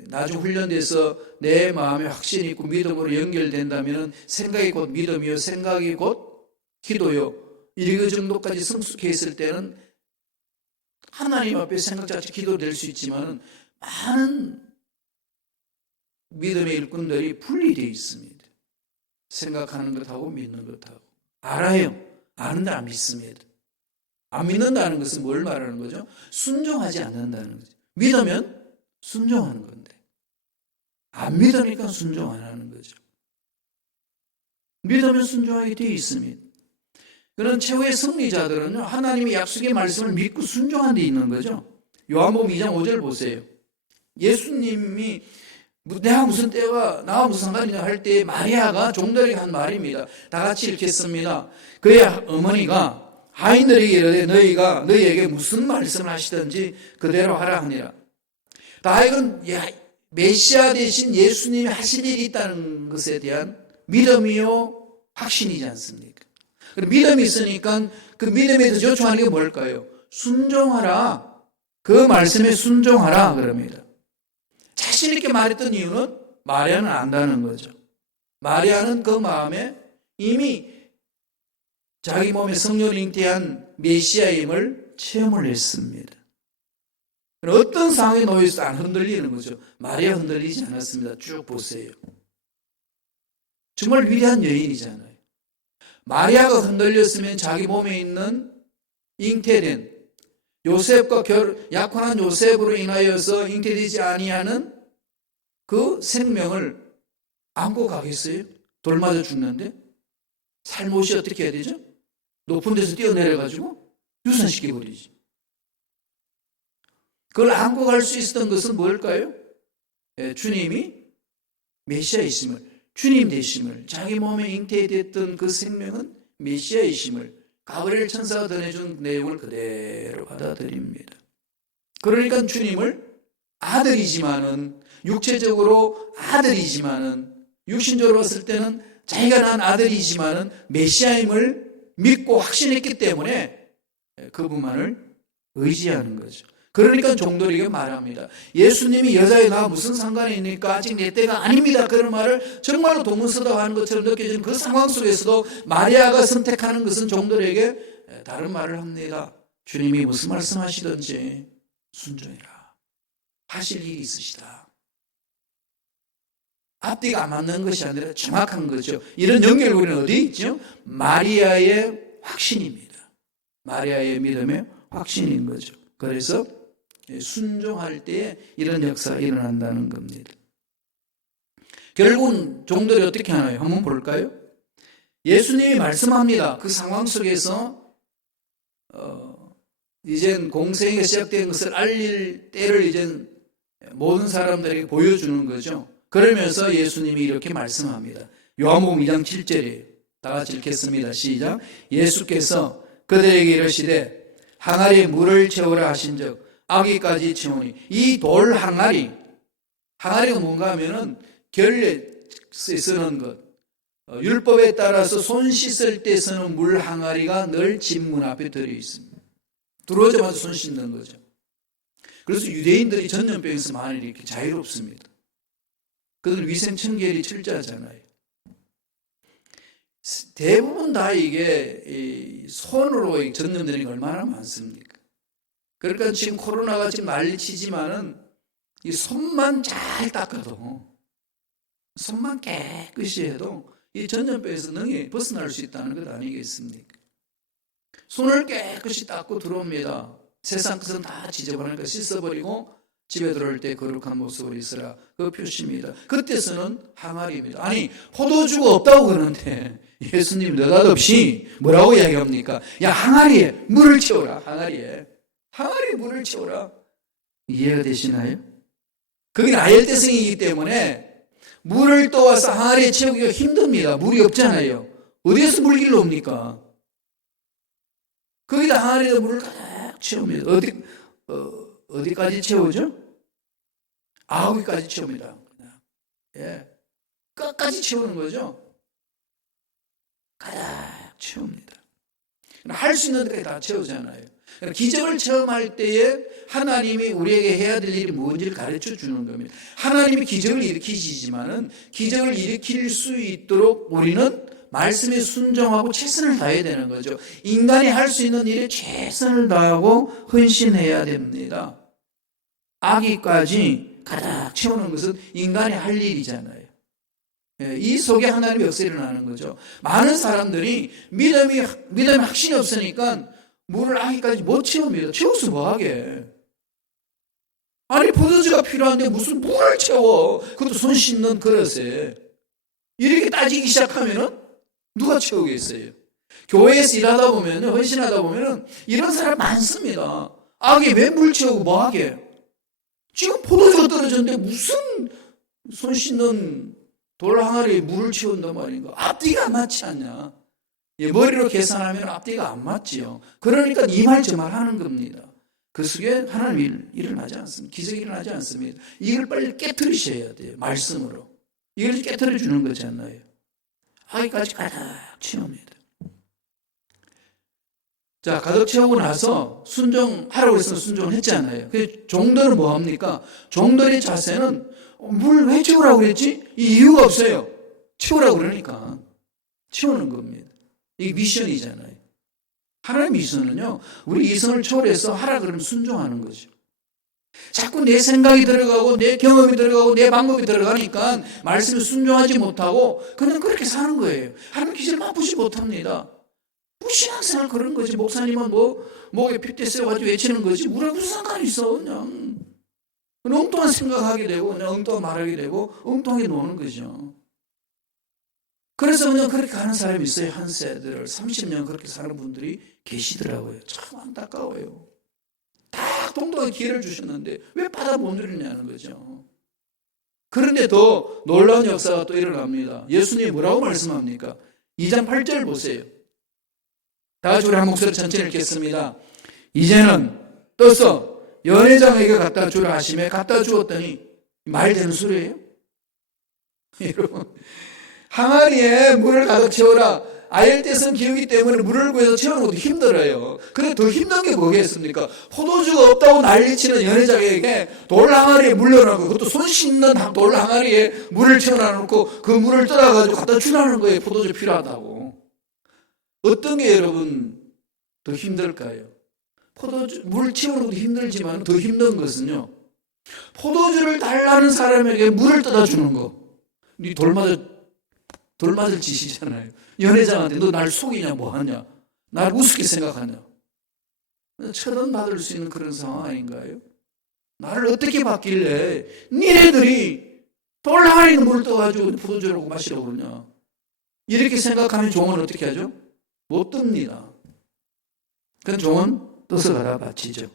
나중 훈련돼서 내 마음에 확신이 있고 믿음으로 연결된다면 생각이 곧 믿음이요, 생각이 곧 기도요. 이 정도까지 성숙해 있을 때는 하나님 앞에 생각 자체 기도 될 수 있지만 많은 믿음의 일꾼들이 분리되어 있습니다. 생각하는 것하고 믿는 것하고. 알아요. 아는데 안 믿습니다. 안 믿는다는 것은 뭘 말하는 거죠? 순종하지 않는다는 거죠. 믿으면 순종하는 건데 안 믿으니까 순종 안 하는 거죠. 믿으면 순종하게 되어 있습니다. 그런 최후의 승리자들은 하나님의 약속의 말씀을 믿고 순종한 데 있는 거죠. 요한복음 2장 5절 보세요. 예수님이 내가 무슨 때와 나와 무슨 상관이냐 할 때 마리아가 종들에게 한 말입니다. 다 같이 읽겠습니다. 그의 어머니가 하인들에게 이르되 너희가 너희에게 무슨 말씀을 하시든지 그대로 하라 하니라. 다윗은 메시아 대신 예수님이 하실 일이 있다는 것에 대한 믿음이요 확신이지 않습니까? 믿음이 있으니까 그 믿음에 대해서 요청하는 게 뭘까요? 순종하라. 그 말씀에 순종하라 그럽니다. 자신 있게 말했던 이유는 마리아는 안다는 거죠. 마리아는 그 마음에 이미 자기 몸에 성령을 잉태한 메시아임을 체험을 했습니다. 어떤 상황에 놓여서 안 흔들리는 거죠. 마리아 흔들리지 않았습니다. 쭉 보세요. 정말 위대한 여인이잖아요. 마리아가 흔들렸으면 자기 몸에 있는 잉태된 요셉과 약혼한 요셉으로 인하여서 잉태되지 아니하는 그 생명을 안고 가겠어요? 돌 맞아 죽는데? 살못이 어떻게 해야 되죠? 높은 데서 뛰어내려가지고 유산시켜버리지. 그걸 안고 갈 수 있었던 것은 뭘까요? 주님이 메시아이심을, 주님 되심을, 자기 몸에 잉태됐던 그 생명은 메시아이심을 가브리엘 천사가 전해준 내용을 그대로 받아들입니다. 그러니까 주님을 아들이지만은 육체적으로 아들이지만은 육신적으로 봤을 때는 자기가 난 아들이지만은 메시아임을 믿고 확신했기 때문에 그분만을 의지하는 거죠. 그러니까 종들에게 말합니다. 예수님이 여자에 나와 무슨 상관이 있습니까? 아직 내 때가 아닙니다. 그런 말을 정말로 동문서답하는 것처럼 느껴지는 그 상황 속에서도 마리아가 선택하는 것은 종들에게 다른 말을 합니다. 주님이 무슨 말씀하시든지 순종해라. 하실 일이 있으시다. 앞뒤가 안 맞는 것이 아니라 정확한 거죠. 이런 연결고리는 어디 있죠? 마리아의 확신입니다. 마리아의 믿음의 확신인 거죠. 그래서 순종할 때에 이런 역사가 일어난다는 겁니다. 결국은 종들이 어떻게 하나요? 한번 볼까요? 예수님이 말씀합니다. 그 상황 속에서 이젠 공생이 시작된 것을 알릴 때를 이젠 모든 사람들에게 보여주는 거죠. 그러면서 예수님이 이렇게 말씀합니다. 요한복음 2장 7절에 다 같이 읽겠습니다. 시작. 예수께서 그들에게 이르시되 항아리에 물을 채우라 하신즉 아기까지 채우니 이 돌 항아리가 뭔가 하면은 결례에 쓰는 것, 율법에 따라서 손 씻을 때 쓰는 물 항아리가 늘 집 문 앞에 들어 있습니다. 들어오자마자 손 씻는 거죠. 그래서 유대인들이 전염병에서 많이 이렇게 자유롭습니다. 그들은 위생 청결이 철저하잖아요. 대부분 다 이게 손으로 전염되는 게 얼마나 많습니까? 그러니까 지금 코로나가 지금 난리치지만은 이 손만 잘 닦아도, 손만 깨끗이 해도 이 전염병에서 능히 벗어날 수 있다는 것 아니겠습니까? 손을 깨끗이 닦고 들어옵니다. 세상 것은 다 지저분하니까 씻어버리고 집에 들어올 때 거룩한 모습으로 있으라. 그 표시입니다. 그때 쓰는 항아리입니다. 아니, 포도주가 없다고 그러는데 예수님 느닷없이 뭐라고 이야기합니까? 야, 항아리에 물을 채워라. 항아리에 물을 채워라. 이해가 되시나요? 그게 나열대성이기 때문에 물을 떠와서 항아리에 채우기가 힘듭니다. 물이 없잖아요. 어디에서 물길로 옵니까? 거기다 항아리에 물을 가득 채웁니다. 어디까지 채우죠? 아우기까지 채웁니다. 예, 끝까지 채우는 거죠. 가득 채웁니다. 할 수 있는 데까지 다 채우잖아요. 기적을 체험할 때에 하나님이 우리에게 해야 될 일이 뭔지를 가르쳐 주는 겁니다. 하나님이 기적을 일으키시지만은 기적을 일으킬 수 있도록 우리는 말씀에 순종하고 최선을 다해야 되는 거죠. 인간이 할 수 있는 일에 최선을 다하고 헌신해야 됩니다. 아기까지 가득 채우는 것은 인간이 할 일이잖아요. 이 속에 하나님의 역사가 일어나는 거죠. 많은 사람들이 믿음이 확신이 없으니까 물을 아기까지 못 채웁니다. 채워서 뭐하게? 아니 포도주가 필요한데 무슨 물을 채워? 그것도 손 씻는 그릇에. 이렇게 따지기 시작하면은 누가 채우겠어요? 교회에서 일하다 보면, 헌신하다 보면은 이런 사람 많습니다. 아기 왜 물 채우고 뭐하게? 지금 포도주가 떨어졌는데 무슨 손 씻는 돌 항아리에 물을 채운단 말인가? 앞뒤가 안 맞지 않냐? 머리로 계산하면 앞뒤가 안 맞지요. 그러니까 이 말 저 말 하는 겁니다. 그 속에 하나님 일어나지 않습니다. 기적이 일어나지 않습니다. 이걸 빨리 깨트리셔야 돼요. 말씀으로. 이걸 깨트려 주는 거잖아요. 아기까지 가득 채웁니다. 자, 가득 채우고 나서 순종하라고 해서 순종을 했잖아요. 그 종들은 뭐 합니까? 종들의 자세는 물 왜 채우라고 그랬지? 이 이유가 없어요. 채우라고 그러니까. 채우는 겁니다. 이게 미션이잖아요. 하나님 미션은요, 우리 이성을 초월해서 하라 그러면 순종하는 거죠. 자꾸 내 생각이 들어가고, 내 경험이 들어가고, 내 방법이 들어가니까 말씀에 순종하지 못하고, 그냥 그렇게 사는 거예요. 하나님 기절 맛보지 못합니다. 무신앙생활 그런 거지. 목사님은 목에 핏대 세워가지고 외치는 거지. 우리랑 무슨 상관이 있어, 그냥. 엉뚱한 생각하게 되고, 그냥 엉뚱한 말하게 되고, 엉뚱하게 노는 거죠. 그래서 그냥 그렇게 가는 사람이 있어요. 한 세대를 30년 그렇게 사는 분들이 계시더라고요. 참 안타까워요. 딱 동등한 기회를 주셨는데 왜 받아 못 누리냐는 거죠. 그런데 더 놀라운 역사가 또 일어납니다. 예수님이 뭐라고 말씀합니까? 2장 8절 보세요. 다 같이 우리 한 목소리 천천히 읽겠습니다. 이제는 떠서 연회장에게 갖다 주라 하시매 갖다 주었더니 말 되는 소리예요? 여러분, 항아리에 물을 가득 채워라. 아열대성 기후이기 때문에 물을 구해서 채우는 것도 힘들어요. 그런데 더 힘든 게 뭐겠습니까? 포도주가 없다고 난리치는 연회장에게 돌 항아리에 물 넣어놓고, 그것도 손 씻는 돌 항아리에 물을 채워놓고 그 물을 떠다가지고 갖다 주라는 거예요. 포도주 필요하다고. 어떤 게 여러분 더 힘들까요? 포도주 물 채우는 것도 힘들지만 더 힘든 것은요, 포도주를 달라는 사람에게 물을 떠다 주는 거. 네 돌 맞을 짓이잖아요. 연회장한테 너 날 속이냐 뭐하냐, 날 우습게 생각하냐, 처단받을 수 있는 그런 상황 아닌가요? 나를 어떻게 받길래 니네들이 돌 항아리에 물을 떠가지고 포도주라고 마시라고 그러냐, 이렇게 생각하면 종은 어떻게 하죠? 못 뜹니다. 그럼 종은 떠서 가다 바치죠.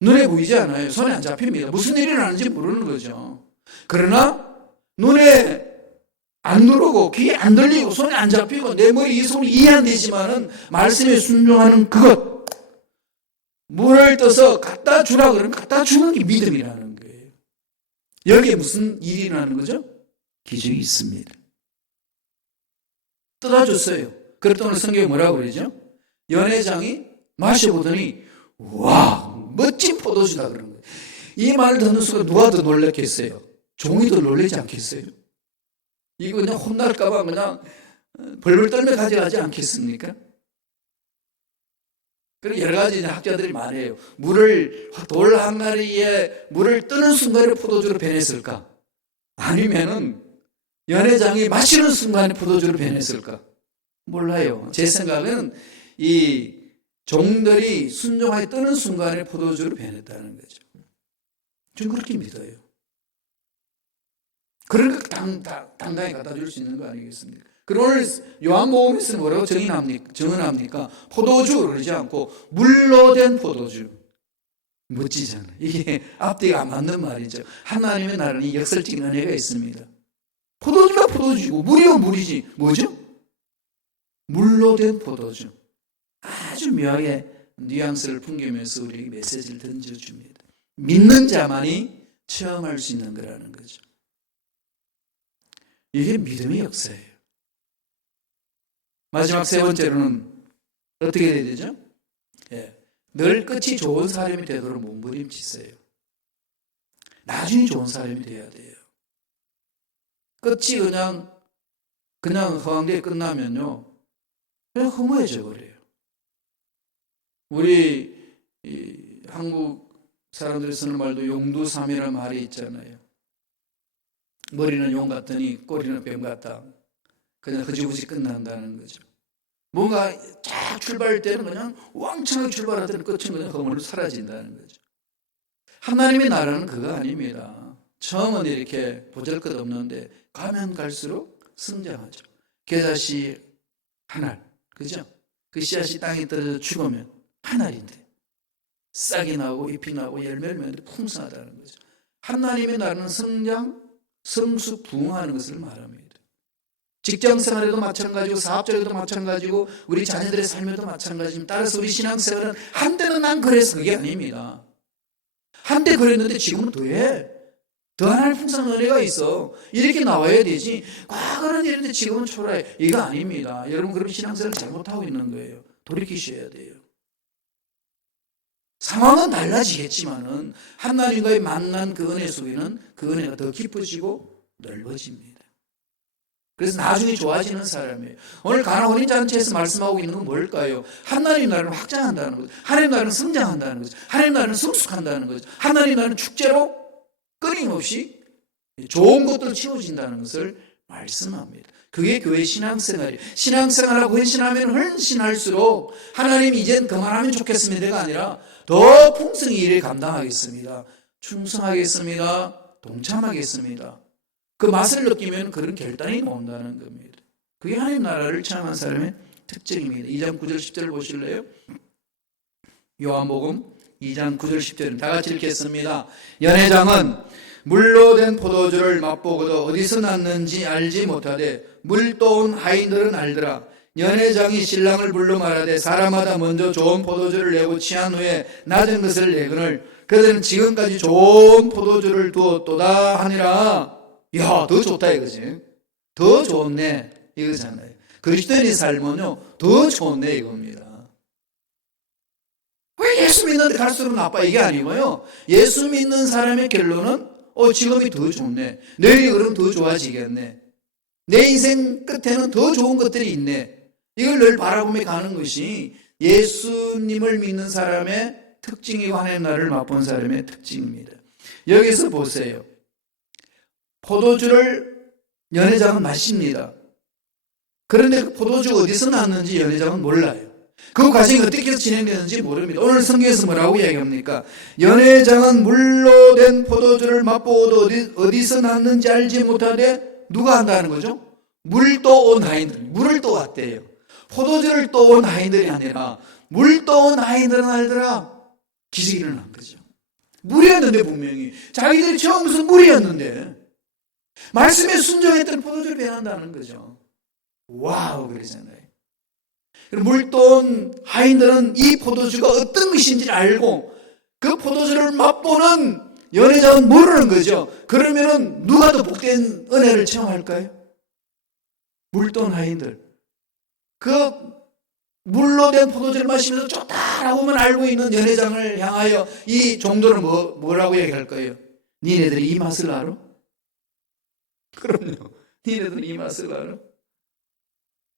눈에 보이지 않아요. 손에 안 잡힙니다. 무슨 일이 나는지 모르는 거죠. 그러나 눈에 안 들어오고 귀에 안 들리고 손에 안 잡히고 내 머리 이 손이 이해 안 되지만은 말씀에 순종하는 그것, 물을 떠서 갖다 주라 그러면 갖다 주는 게 믿음이라는 거예요. 여기에 무슨 일이 일어나는 거죠? 기적이 있습니다. 떠다 줬어요. 그랬더니 성경에 뭐라고 그러죠? 연회장이 마셔보더니 와, 멋진 포도주다 그런 거예요. 이 말을 듣는 순간 누가 더 놀랐겠어요? 종이 더 놀라지 않겠어요? 이거 그냥 혼날까봐 그냥 벌벌 떨며 가져가지 않겠습니까? 그리고 여러 가지 학자들이 말해요. 돌 항아리에 물을 뜨는 순간에 포도주로 변했을까? 아니면은 연회장이 마시는 순간에 포도주로 변했을까? 몰라요. 제 생각은 이 종들이 순종하게 뜨는 순간에 포도주로 변했다는 거죠. 저는 그렇게 믿어요. 그러니까 당당히 갖다 줄 수 있는 거 아니겠습니까? 그리고 오늘 요한복음에서는 뭐라고 정언합니까? 포도주 그러지 않고 물로 된 포도주. 멋지잖아요. 이게 앞뒤가 안 맞는 말이죠. 하나님의 나라는 역설적인 은혜가 있습니다. 포도주가 포도주고 물이면 물이지. 뭐죠? 물로 된 포도주. 아주 묘하게 뉘앙스를 풍기면서 우리에게 메시지를 던져줍니다. 믿는 자만이 체험할 수 있는 거라는 거죠. 이게 믿음의 역사예요. 마지막 세 번째로는 어떻게 해야 되죠? 늘 끝이 좋은 사람이 되도록 몸부림치세요. 나중에 좋은 사람이 돼야 돼요. 끝이 그냥 허황되게 끝나면요, 그냥 허무해져 버려요. 우리 한국 사람들이 쓰는 말도 용두삼이라는 말이 있잖아요. 머리는 용 같더니 꼬리는 뱀 같다. 그냥 흐지부지 끝난다는 거죠. 뭔가 쫙 출발할 때는 그냥 왕창하게 출발할 때는 끝은 그냥 허물로 사라진다는 거죠. 하나님의 나라는 그거 아닙니다. 처음은 이렇게 보잘것없는데 가면 갈수록 성장하죠. 겨자씨 한 알, 그죠? 그 씨앗이 땅에 떨어져 죽으면 한 알인데 싹이 나고 잎이 나고 열매를 맺는데 풍성하다는 거죠. 하나님의 나라는 성장, 성수, 부흥하는 것을 말합니다. 직장생활에도 마찬가지고 사업적에도 마찬가지고 우리 자녀들의 삶에도 마찬가지입니다. 따라서 우리 신앙생활은 한때는 난 그래서 그게 아닙니다. 한때 그랬는데 지금은 더해. 더 하나님 풍성한 은혜가 있어. 이렇게 나와야 되지. 과거는 이랬는데 지금은 초라해. 이거 아닙니다. 여러분 그럼 신앙생활을 잘못하고 있는 거예요. 돌이키셔야 돼요. 상황은 달라지겠지만은 하나님과의 만난 그 은혜 속에는 그 은혜가 더 깊어지고 넓어집니다. 그래서 나중에 좋아지는 사람이에요. 오늘 가나 혼인잔치에서 말씀하고 있는 건 뭘까요? 하나님 나라는 확장한다는 거죠. 하나님 나라는 성장한다는 거죠. 하나님 나라는 성숙한다는 거죠. 하나님 나라는 축제로 끊임없이 좋은 것들 채워진다는 것을 말씀합니다. 그게 교회 신앙생활이에요. 신앙생활하고 헌신하면 헌신할수록 하나님이 이젠 그만하면 좋겠습니다가 아니라 더 풍성히 일을 감당하겠습니다. 충성하겠습니다. 동참하겠습니다. 그 맛을 느끼면 그런 결단이 나온다는 겁니다. 그게 하나님 나라를 체험한 사람의 특징입니다. 2장 9절 10절을 보실래요? 요한복음 2장 9절 10절은 다 같이 읽겠습니다. 연회장은 물로 된 포도주를 맛보고도 어디서 났는지 알지 못하되 물 떠온 하인들은 알더라. 연회장이 신랑을 불러 말하되 사람마다 먼저 좋은 포도주를 내고 취한 후에 낮은 것을 내거늘 그들은 지금까지 좋은 포도주를 두었도다 하니라. 야, 더 좋다 이거지. 더 좋네 이거잖아요. 그리스도인의 삶은요 더 좋네 이겁니다. 왜 예수 믿는데 갈수록 나빠 이게 아니고요. 예수 믿는 사람의 결론은 지금이 더 좋네. 내일이 그럼 더 좋아지겠네. 내 인생 끝에는 더 좋은 것들이 있네. 이걸 늘 바라보며 가는 것이 예수님을 믿는 사람의 특징이고 하나님 나라를 맛본 사람의 특징입니다. 여기서 보세요. 포도주를 연회장은 마십니다. 그런데 그 포도주가 어디서 났는지 연회장은 몰라요. 그 과정이 어떻게 해서 진행되는지 모릅니다. 오늘 성경에서 뭐라고 이야기합니까? 연회장은 물로 된 포도주를 맛보고도 어디서 났는지 알지 못하되 누가 한다는 거죠? 물 떠온 하인들, 물을 떠왔대요. 포도주를 떠온 하인들이 아니라 물 떠온 하인들은 알더라. 기적이 일어난 거죠. 물이었는데 분명히 자기들이 처음 무슨 물이었는데 말씀에 순종했던 포도주를 배한다는 거죠. 와우 그러잖아요. 물 떠온 하인들은 이 포도주가 어떤 것인지 알고 그 포도주를 맛보는 연회장은 모르는 거죠. 그러면은 누가 더 복된 은혜를 체험할까요? 물 떠온 하인들. 그 물로 된 포도주를 마시면서 좋다라고만 알고 있는 연회장을 향하여 이 종들은 뭐라고 얘기할 거예요? 니네들이 이 맛을 알아? 그럼요. 니네들은 이 맛을 알아?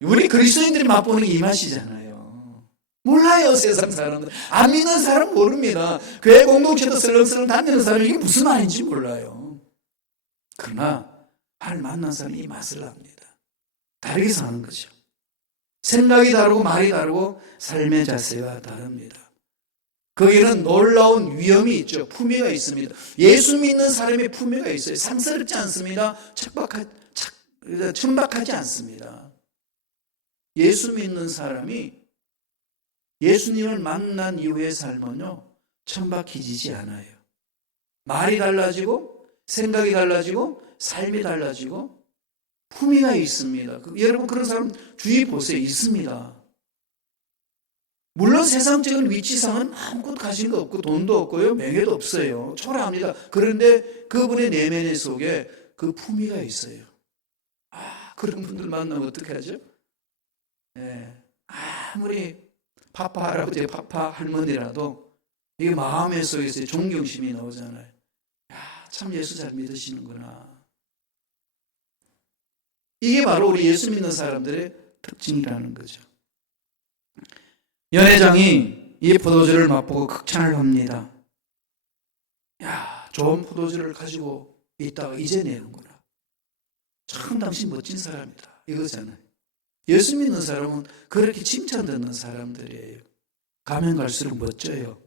우리 그리스도인들이 맛보는 게 이 맛이잖아요. 몰라요 세상 사람들. 안 믿는 사람 모릅니다. 교회 공동체도 설렁설렁 다니는 사람이 이게 무슨 말인지 몰라요. 그러나 하나님 만난 사람이 이 맛을 압니다. 다르게 사는 거죠. 생각이 다르고 말이 다르고 삶의 자세가 다릅니다. 거기는 놀라운 위엄이 있죠. 품위가 있습니다. 예수 믿는 사람의 품위가 있어요. 상스럽지 않습니다. 천박하지 않습니다. 예수 믿는 사람이 예수님을 만난 이후의 삶은요 천박해지지 않아요. 말이 달라지고 생각이 달라지고 삶이 달라지고 품위가 있습니다. 여러분 그런 사람 주위 보세요. 있습니다. 물론 세상적인 위치상은 아무것도 가진 거 없고 돈도 없고요 명예도 없어요. 초라합니다. 그런데 그분의 내면 속에 그 품위가 있어요. 그런 분들 만나면 어떻게 하죠? 아무리 파파 할아버지, 파파 할머니라도 이게 마음의 속에서 존경심이 나오잖아요. 참 예수 잘 믿으시는구나. 이게 바로 우리 예수 믿는 사람들의 특징이라는 거죠. 연회장이 이 포도주를 맛보고 극찬을 합니다. 좋은 포도주를 가지고 있다가 이제 내는구나. 참 당신 멋진 사람이다. 이거잖아요. 예수 믿는 사람은 그렇게 칭찬 듣는 사람들이에요. 가면 갈수록 멋져요.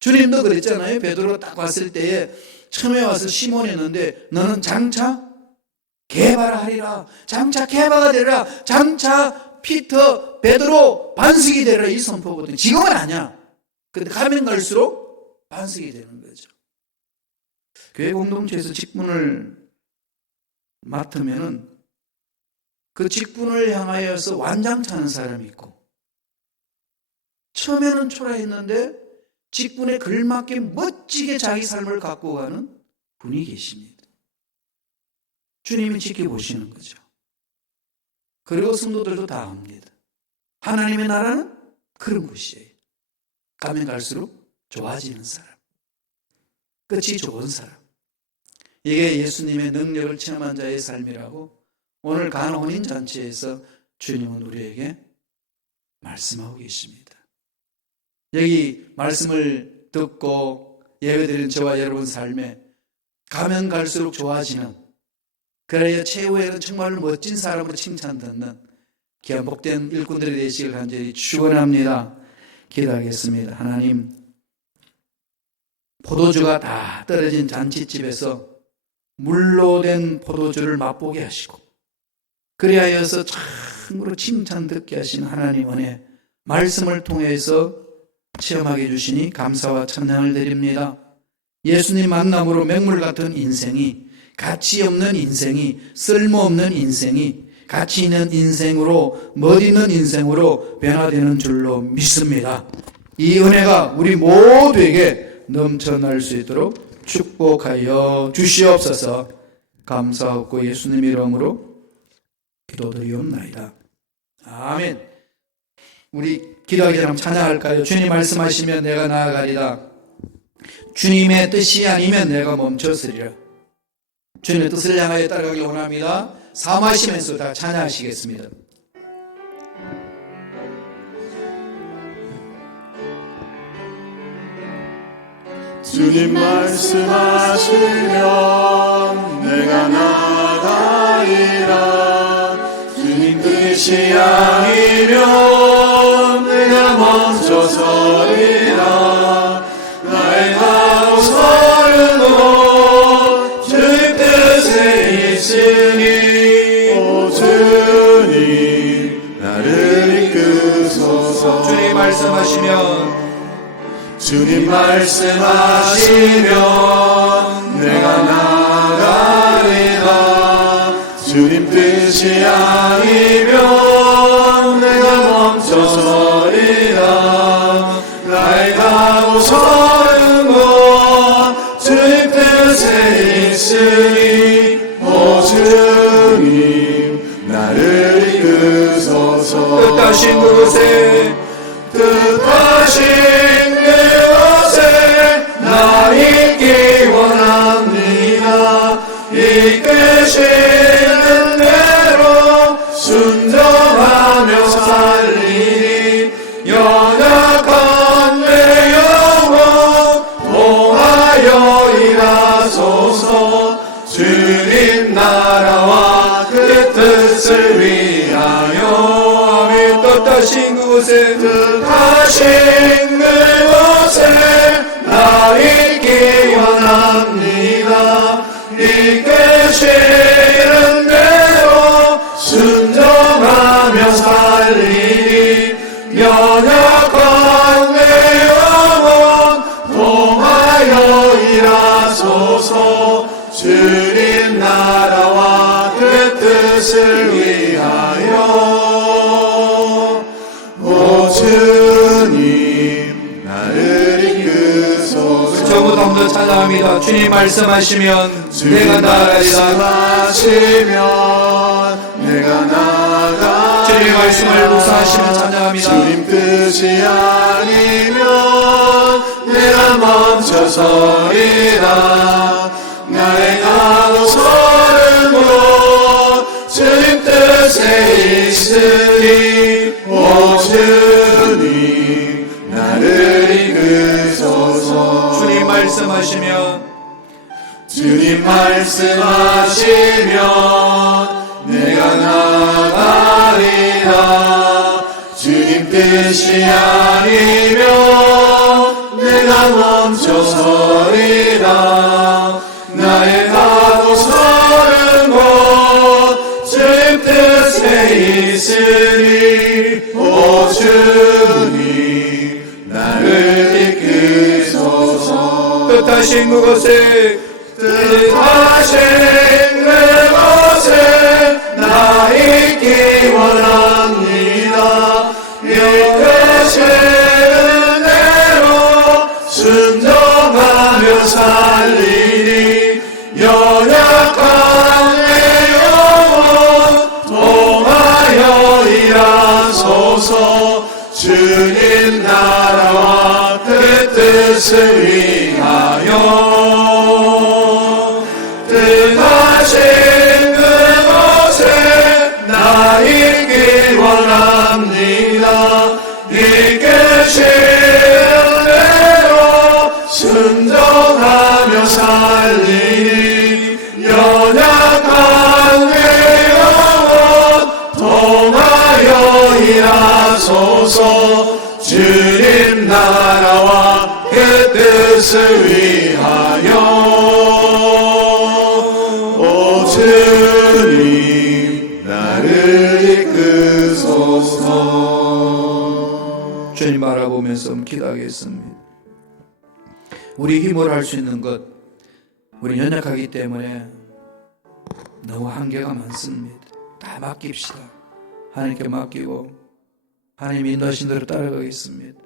주님도 그랬잖아요. 베드로 딱 왔을 때에 처음에 와서 시몬했는데 너는 장차 개바하리라. 장차 개바가 되리라. 장차 피터, 베드로 반석이 되리라. 이 선포거든요. 지금은 아니야. 근데 가면 갈수록 반석이 되는 거죠. 교회 공동체에서 직분을 맡으면은 그 직분을 향하여서 완장차는 사람이 있고, 처음에는 초라했는데 직분에 걸맞게 멋지게 자기 삶을 갖고 가는 분이 계십니다. 주님이 지켜보시는 거죠. 그리고 성도들도 다 압니다. 하나님의 나라는 그런 곳이에요. 가면 갈수록 좋아지는 사람, 끝이 좋은 사람. 이게 예수님의 능력을 체험한 자의 삶이라고 오늘 간혼인잔치에서 주님은 우리에게 말씀하고 계십니다. 여기 말씀을 듣고 예배드리는 저와 여러분 삶에 가면 갈수록 좋아지는, 그래야 최후에는 정말로 멋진 사람으로 칭찬받는 귀한 복된 일꾼들이 되시길 간절히 축원합니다. 기도하겠습니다. 하나님, 포도주가 다 떨어진 잔치집에서 물로 된 포도주를 맛보게 하시고, 그리하여서 참으로 칭찬 듣게 하신 하나님 은혜 말씀을 통해서 체험하게 해주시니 감사와 찬양을 드립니다. 예수님 만남으로 맹물 같은 인생이, 가치 없는 인생이, 쓸모없는 인생이 가치 있는 인생으로, 멋있는 인생으로 변화되는 줄로 믿습니다. 이 은혜가 우리 모두에게 넘쳐날 수 있도록 축복하여 주시옵소서. 감사하고 예수님 이름으로 기도드리옵나이다. 아멘. 우리 기도하기 전에 찬양할까요? 주님 말씀하시면 내가 나아가리다. 주님의 뜻이 아니면 내가 멈췄으리라. 주님의 뜻을 향하여 따라가기 원합니다. 사모하시면서 다 찬양하시겠습니다. 주님 말씀하시면 내가 나가리라. 주님 뜻이 아니면 내가 멈춰서리라. 나의 가오서는 주님 뜻에 있으니 오 주님 나를 이끄소서. 주님 말씀하시면 주님 말씀하시면 내가 나가리라. 주님 뜻이 아니면 내가 멈춰서리라. 나의 가고 서는 곳 주님 뜻에 있으니 오 주님 나를 이끄소서. 뜻하신 그곳에 뜻하신 그곳에 나 있기 원합니다. 이끄시는 대로 순종하며 살리니 연약한 내 영혼 통하여 일하소서. 주님 나라와 그 뜻을 위하여. 아멘. 뜻하신 그곳에 뜻하신 그곳에 나 있기 원합니다. 이끄시는 대로 순종하며 살리니 연약한 내 영혼 통하여 일하소서. 주님 나라와 그 뜻을 위하여 오 주님 나를 이끄소서. 저보다 먼저 찬양합니다. 주님 말씀하시면 내가 나아가리라. 말씀하시면 내가 나아가리라. 주님 말씀을 묵상하시면 찬양합니다. 주님 뜻이 아니면 내가 멈춰서리라. 나의 가고 서는 곳 주님 뜻에 있으니 오 주님 나를 이끄소서. 주님 말씀하시면 주님 말씀하시면 내가 나가리 뜻이 아니면 내가 멈춰 서리라. 나의 가도 서는 곳 주님 뜻에 있으니 오 주님 나를 이끄소서. 뜻하신 그곳에 나 있기 원합니다. 이끄시는 대로 순종하며 살리니 연약한 내 영혼 통하여 일하소서. 주님 나라와 그 뜻을 위하여 뜻하신 그곳에 나 있기 원합니다. 이끄시는 대로 순종하며 살리니 연약한 내 영혼 통하여 일하소서. 주님 나라와 그 뜻을 위하여 오 주님 나를 이끄소서. 주님 바라보면서 기도하겠습니다. 우리 힘으로 할 수 있는 것, 우리 연약하기 때문에 너무 한계가 많습니다. 다 맡깁시다. 하나님께 맡기고 하나님 인도하신 대로 따라가겠습니다.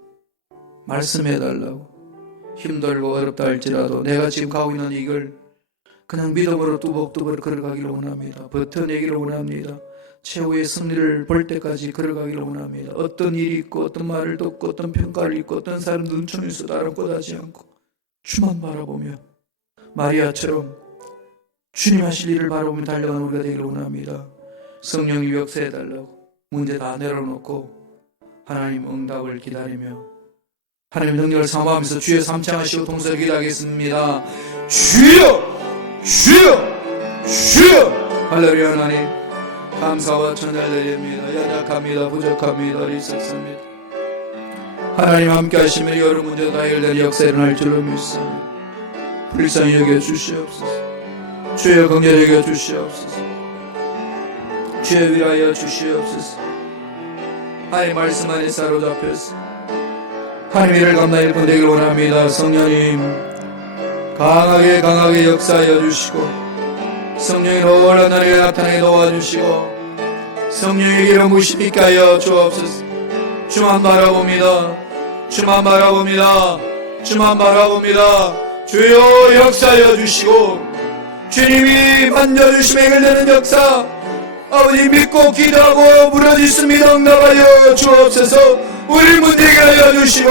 말씀해달라고. 힘들고 어렵다 할지라도 내가 지금 가고 있는 이걸 그냥 믿음으로 뚜벅뚜벅 걸어가기를 원합니다. 버텨내기를 원합니다. 최후의 승리를 볼 때까지 걸어가기를 원합니다. 어떤 일이 있고 어떤 말을 듣고 어떤 평가를 있고 어떤 사람 눈총에서 나를 꽂하지 않고 주만 바라보며 마리아처럼 주님 하실 일을 바라보며 달려가는 우리가 되기를 원합니다. 성령이 역사해달라고 문제 다 내려놓고 하나님 응답을 기다리며 하나님 능력을 사모하면서 주여 삼창하시고 동서를 기도하겠습니다. 주여 주여 주여. 할렐루야. 하나님 감사와 찬양을 드립니다. 연약합니다. 부족합니다. 어리석습니다. 하나님 함께 하시면 여러 문제 다 해결되는 역사 일어날 줄로 믿습니다. 불쌍히 여겨 주시옵소서. 주여 긍휼히 여겨 주시옵소서. 주여 위하여 주시옵소서. 하나님 말씀 안에 사로잡혀서 하나님 일을 감당할 분 되기를 원합니다. 성령님 강하게 역사하여 주시고 성령이 놀라운 나라에 나타나게 도와주시고 성령의 길을 무심있게 하여 주옵소서. 주만 바라봅니다. 주만 바라봅니다. 주만 바라봅니다. 주여 역사하여 주시고 주님이 만져주시면 해결되는 역사 아버지 믿고 기도하고 부르짖습니다. 응답하여 주옵소서. 우리 문제 해결하여 주시고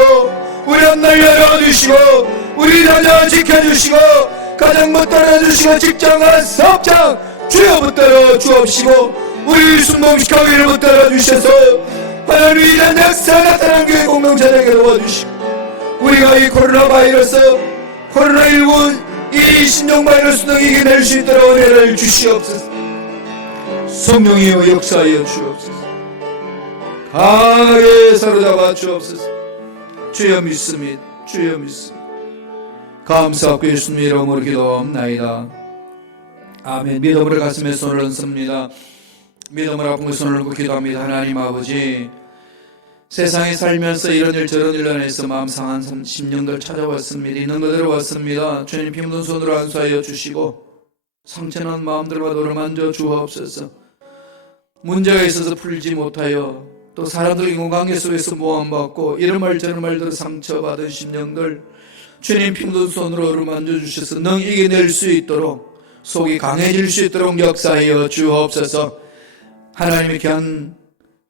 우리 앞날 열어주시고 우리 자녀 지켜주시고 가정 붙들어주시고 직장과 사업장 주여 붙들어 주옵시고 우리 순복시카기를 붙들어 주셔서 하나님 이런 역사 나타난 교회 공동체에게 도와주시고 우리가 이 코로나 바이러스 코로나19 이 신종 바이러스 등 이겨낼 수 있도록 은혜를 주시옵소서. 성령이여 역사하여 주옵소서. 강하게 사로잡아 주옵소서. 주여 믿습니다. 주여 믿습니다. 감사하고 예수님 이름으로 기도합나이다. 아멘. 믿음으로 가슴에 손을 얹습니다. 믿음으로 아픈 손을 얹고 기도합니다. 하나님 아버지, 세상에 살면서 이런 일 저런 일로 인해서 마음 상한 10년들 찾아왔습니다. 있는 그대로 왔습니다. 주님 힘든 손으로 안수하여 주시고 상처난 마음들과 너를 만져 주옵소서. 문제가 있어서 풀지 못하여 또 사람들의 인간관계 속에서 모함받고 이런 말 저런 말들을 상처받은 심령들 주님 힘든 손으로 너를 만져주셔서 능 이겨낼 수 있도록 속이 강해질 수 있도록 역사하여 주옵소서. 하나님의 귀한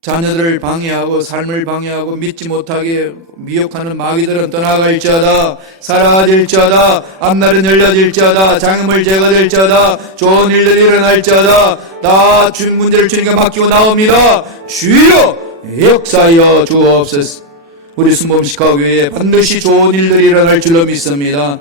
자녀들을 방해하고 삶을 방해하고 믿지 못하게 미혹하는 마귀들은 떠나갈지어다. 사라질지어다. 앞날은 열려질지어다. 장애물 제거될지어다. 좋은 일들이 일어날지어다. 나 주님 문제를 주님께 맡기고 나옵니다. 주여 역사하여 주옵소서. 우리 순복음시카 교회에 반드시 좋은 일들이 일어날 줄로 믿습니다.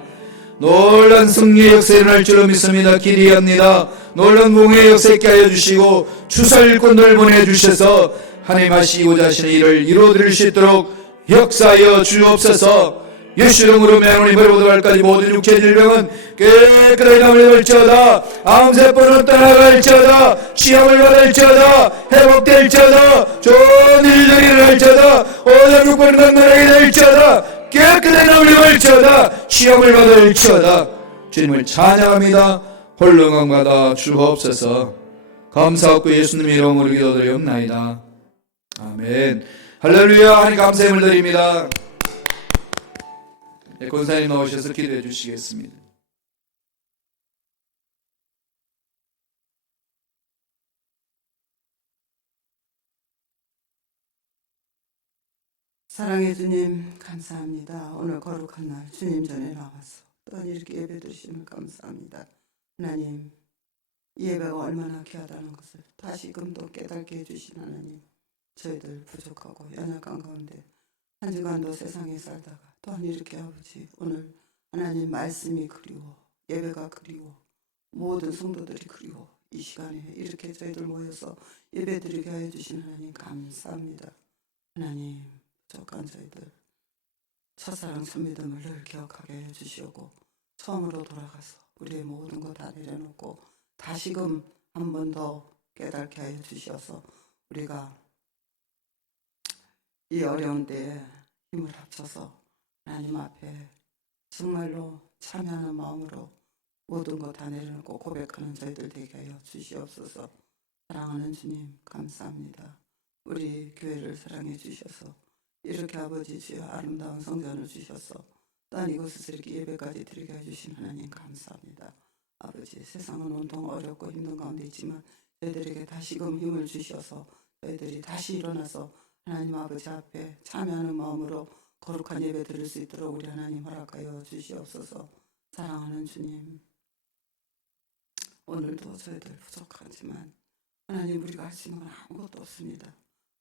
놀란 승리의 역사 일어날 줄로 믿습니다. 기대합니다. 놀란 공의 역사 있게 하여 주시고 추설 일꾼들 보내주셔서 하나님 하시고자 하시는 일을 이루어드릴 수 있도록 역사하여 주옵소서. 예수 이름으로 명하노니 머리부터 발까지 모든 육체 질병은 깨끗하게 남을 걸지어다. 암세포는 떠나갈지어다. 시험을 받을지어다. 회복될지어다. 좋은 일들이 일어날지어다. 오늘 육번은 건강하게 될지어다. 깨끗하게 남을 걸지어다. 시험을 받을지어다. 주님을 찬양합니다. 홀로 영광받아 주옵소서. 감사하고 예수님 이름으로 기도드리옵나이다. 아멘. 할렐루야. 하나님 감사의 힘을 드립니다. 권사님 나오셔서 기도해 주시겠습니다. 사랑의 주님 감사합니다. 오늘 거룩한 날 주님 전에 나와서 또한 이렇게 예배 드리심을 감사합니다. 하나님, 이 예배가 얼마나 귀하다는 것을 다시금도 깨닫게 해주신 하나님, 저희들 부족하고 연약한 가운데 한 주간도 세상에 살다가 또한 이렇게 아버지 오늘 하나님 말씀이 그리워, 예배가 그리워, 모든 성도들이 그리워 이 시간에 이렇게 저희들 모여서 예배 드리게 하여 주신 하나님 감사합니다. 하나님, 부족한 저희들 첫사랑 첫믿음을 늘 기억하게 해 주시고 처음으로 돌아가서 우리의 모든 것 다 내려놓고 다시금 한 번 더 깨닫게 하여 주셔서 우리가 이 어려운 때에 힘을 합쳐서 하나님 앞에 정말로 참여하는 마음으로 모든 것 다 내려놓고 고백하는 저희들 되게 하여 주시옵소서. 사랑하는 주님 감사합니다. 우리 교회를 사랑해 주셔서 이렇게 아버지 주여 아름다운 성전을 주셔서 또한 이곳에서 이렇게 예배까지 드리게 해주신 하나님 감사합니다. 아버지, 세상은 온통 어렵고 힘든 가운데 있지만 저희들에게 다시금 힘을 주셔서 저희들이 다시 일어나서 하나님 아버지 앞에 참여하는 마음으로 거룩한 예배 드릴 수 있도록 우리 하나님 허락하여 주시옵소서. 사랑하는 주님, 오늘도 저희들 부족하지만 하나님, 우리가 할 수 있는 건 아무것도 없습니다.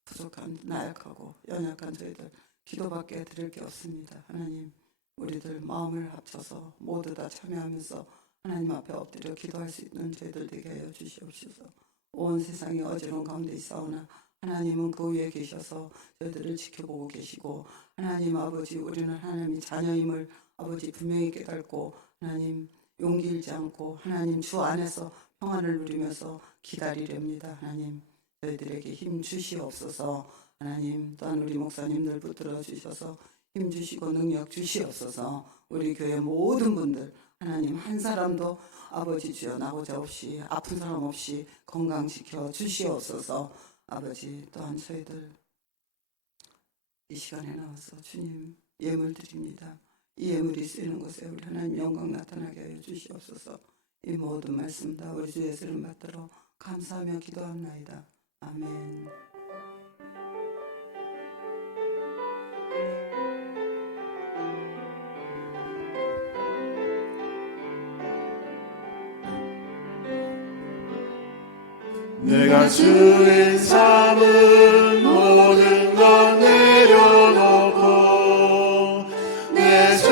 부족한 나약하고 연약한 저희들 기도밖에 드릴 게 없습니다. 하나님, 우리들 마음을 합쳐서 모두 다 참여하면서 하나님 앞에 엎드려 기도할 수 있는 저희들 되게 하여 주시옵소서. 온 세상이 어지러운 가운데 있사오나 하나님은 그 위에 계셔서 저희들을 지켜보고 계시고, 하나님 아버지, 우리는 하나님의 자녀임을 아버지 분명히 깨닫고 하나님 용기 잃지 않고 하나님 주 안에서 평안을 누리면서 기다리렵니다. 하나님, 저희들에게 힘 주시옵소서. 하나님, 또한 우리 목사님들 붙들어 주셔서 힘 주시고 능력 주시옵소서. 우리 교회 모든 분들 하나님 한 사람도 아버지 주여 나고자 없이 아픈 사람 없이 건강시켜 주시옵소서. 아버지, 또한 저희들 이 시간에 나와서 주님 예물 드립니다. 이 예물이 쓰이는 곳에 우리 하나님 영광 나타나게 하여 주시옵소서. 이 모든 말씀 다 우리 주 예수 이름 받들어 감사하며 기도합나이다. 아멘. 내가 주인 삼은 모든 것 내려놓고 내 주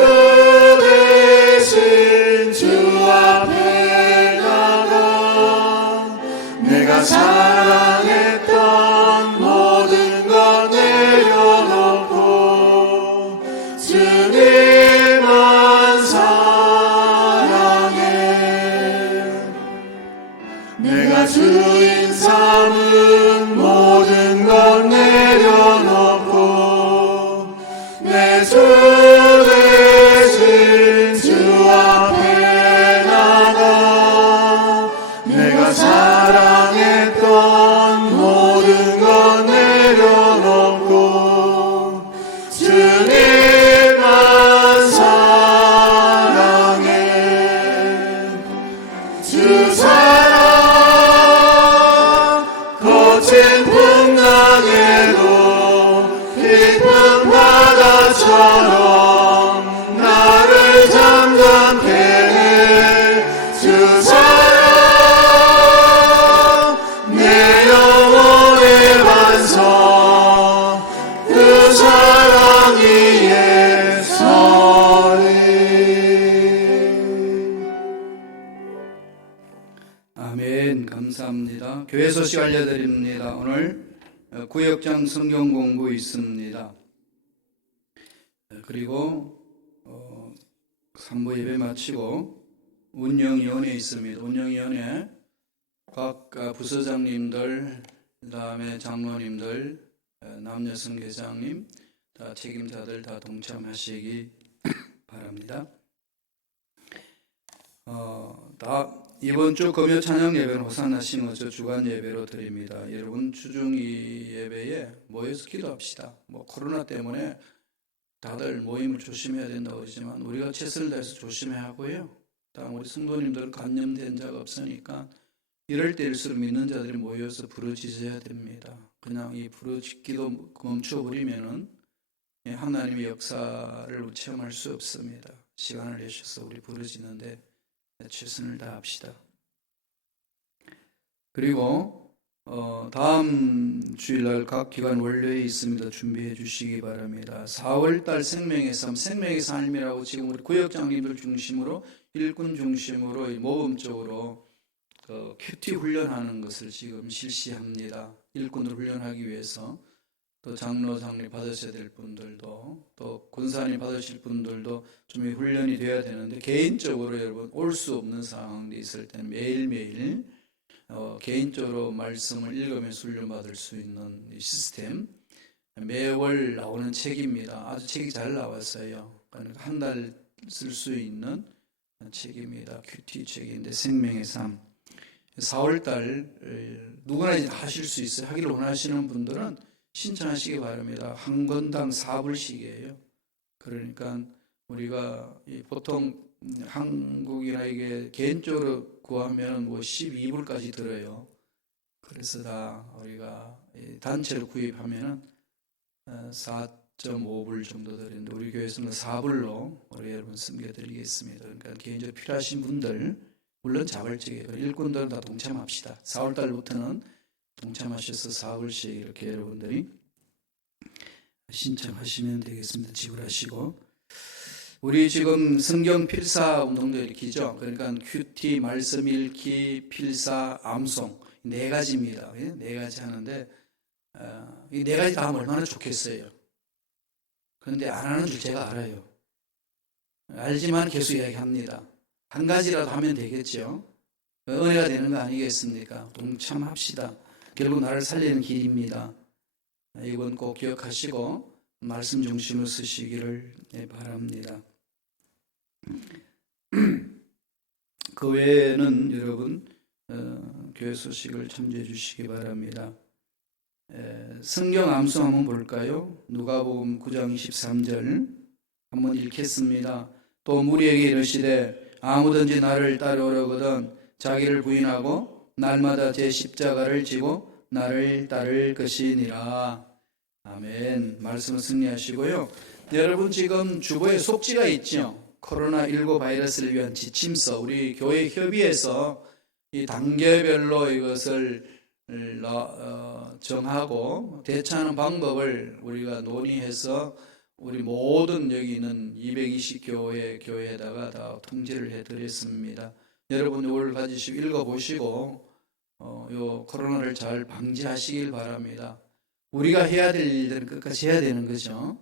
대신 주 앞에 나가 내가 사랑했던 모든 것 내려놓고 주님만 사랑해. 내가 주인 삼은 모든 것 내려놓고 내 주 대신 주 앞에 나가 내가 사랑했던 모든 것 내려놓고 주님만 사랑해. 주 사랑 거친 풍랑에도 깊은 바다처럼 나를 잠잠케 해. 주 사랑 내 영혼의 반석 그 사랑 위에 서리. 아멘. 감사합니다. 교회 소식 알려드립니다. 오늘 구역장 성경 공부 있습니다. 그리고 3부 예배 마치고 운영위원회 있습니다. 운영위원회 각 부서장님들, 그 다음에 장로님들, 남녀성계장님, 다 책임자들 다 동참하시기 바랍니다. 이번 주 금요 찬양 예배는 호산나 싱어처 주간 예배로 드립니다. 여러분 주중이 예배에 모여서 기도합시다. 코로나 때문에 다들 모임을 조심해야 된다고 하지만 우리가 최선을 다해서 조심해야 하고요. 다음 우리 성도님들은 감염된 자가 없으니까 이럴 때일수록 믿는 자들이 모여서 부르짖어야 됩니다. 그냥 이 부르짖기도 멈춰버리면은 하나님의 역사를 체험할 수 없습니다. 시간을 내셔서 우리 부르짖는데 최선을 다합시다. 그리고 다음 주일날 각 기관 원래에 있습니다. 준비해 주시기 바랍니다. 4월달 생명의 삶, 생명의 삶이라고 지금 우리 구역장님들 중심으로 일꾼 중심으로 모범적으로 큐티 훈련하는 것을 지금 실시합니다. 일꾼을 훈련하기 위해서 또 장로, 장례 받으셔야 될 분들도 또 권사님 받으실 분들도 좀 훈련이 돼야 되는데 개인적으로 여러분 올 수 없는 상황이 있을 때는 매일매일 개인적으로 말씀을 읽으면서 훈련받을 수 있는 이 시스템 매월 나오는 책입니다. 아주 책이 잘 나왔어요. 그러니까 한 달 쓸 수 있는 책입니다. 큐티 책인데 생명의 삶 4월달 누구나 이제 하실 수 있어요. 하기를 원하시는 분들은 신청하시기 바랍니다. 한 권당 4불씩이에요. 그러니까 우리가 보통 한국이나 이게 개인적으로 구하면 12불까지 들어요. 그래서 다 우리가 단체로 구입하면은 4.5불 정도 드리는데 우리 교회에서는 4불로 우리 여러분 섬겨드리겠습니다. 그러니까 개인적으로 필요하신 분들 물론 자발적이에요. 일꾼들은 다 동참합시다. 4월달부터는 동참하셔서 4불씩 이렇게 여러분들이 신청하시면 되겠습니다. 지불하시고 우리 지금 성경 필사 운동도 일으키죠. 그러니까 큐티, 말씀 읽기, 필사, 암송 4가지입니다. 4가지 하는데 이 4가지 다 하면 얼마나 좋겠어요. 그런데 안 하는 줄 제가 알아요. 알지만 계속 이야기합니다. 한 가지라도 하면 되겠죠. 은혜가 되는 거 아니겠습니까? 동참합시다. 결국 나를 살리는 길입니다. 이건 꼭 기억하시고 말씀 중심으로 쓰시기를 바랍니다. 그 외에는 여러분 교회 소식을 참조해 주시기 바랍니다. 성경 암송 한번 볼까요? 누가복음 9장 23절 한번 읽겠습니다. 또 무리에게 이르시되 아무든지 나를 따르려거든 자기를 부인하고 날마다 제 십자가를 지고 나를 따를 것이니라. 아멘. 말씀을 승리하시고요. 여러분 지금 주보에 속지가 있죠. 코로나19 바이러스를 위한 지침서 우리 교회 협의해서 이 단계별로 이것을 정하고 대처하는 방법을 우리가 논의해서 우리 모든 여기 있는 220교회에다가 다 통지를 해드렸습니다. 여러분 이걸 가지시고 읽어보시고 요 코로나를 잘 방지하시길 바랍니다. 우리가 해야 될 일들은 끝까지 해야 되는 거죠.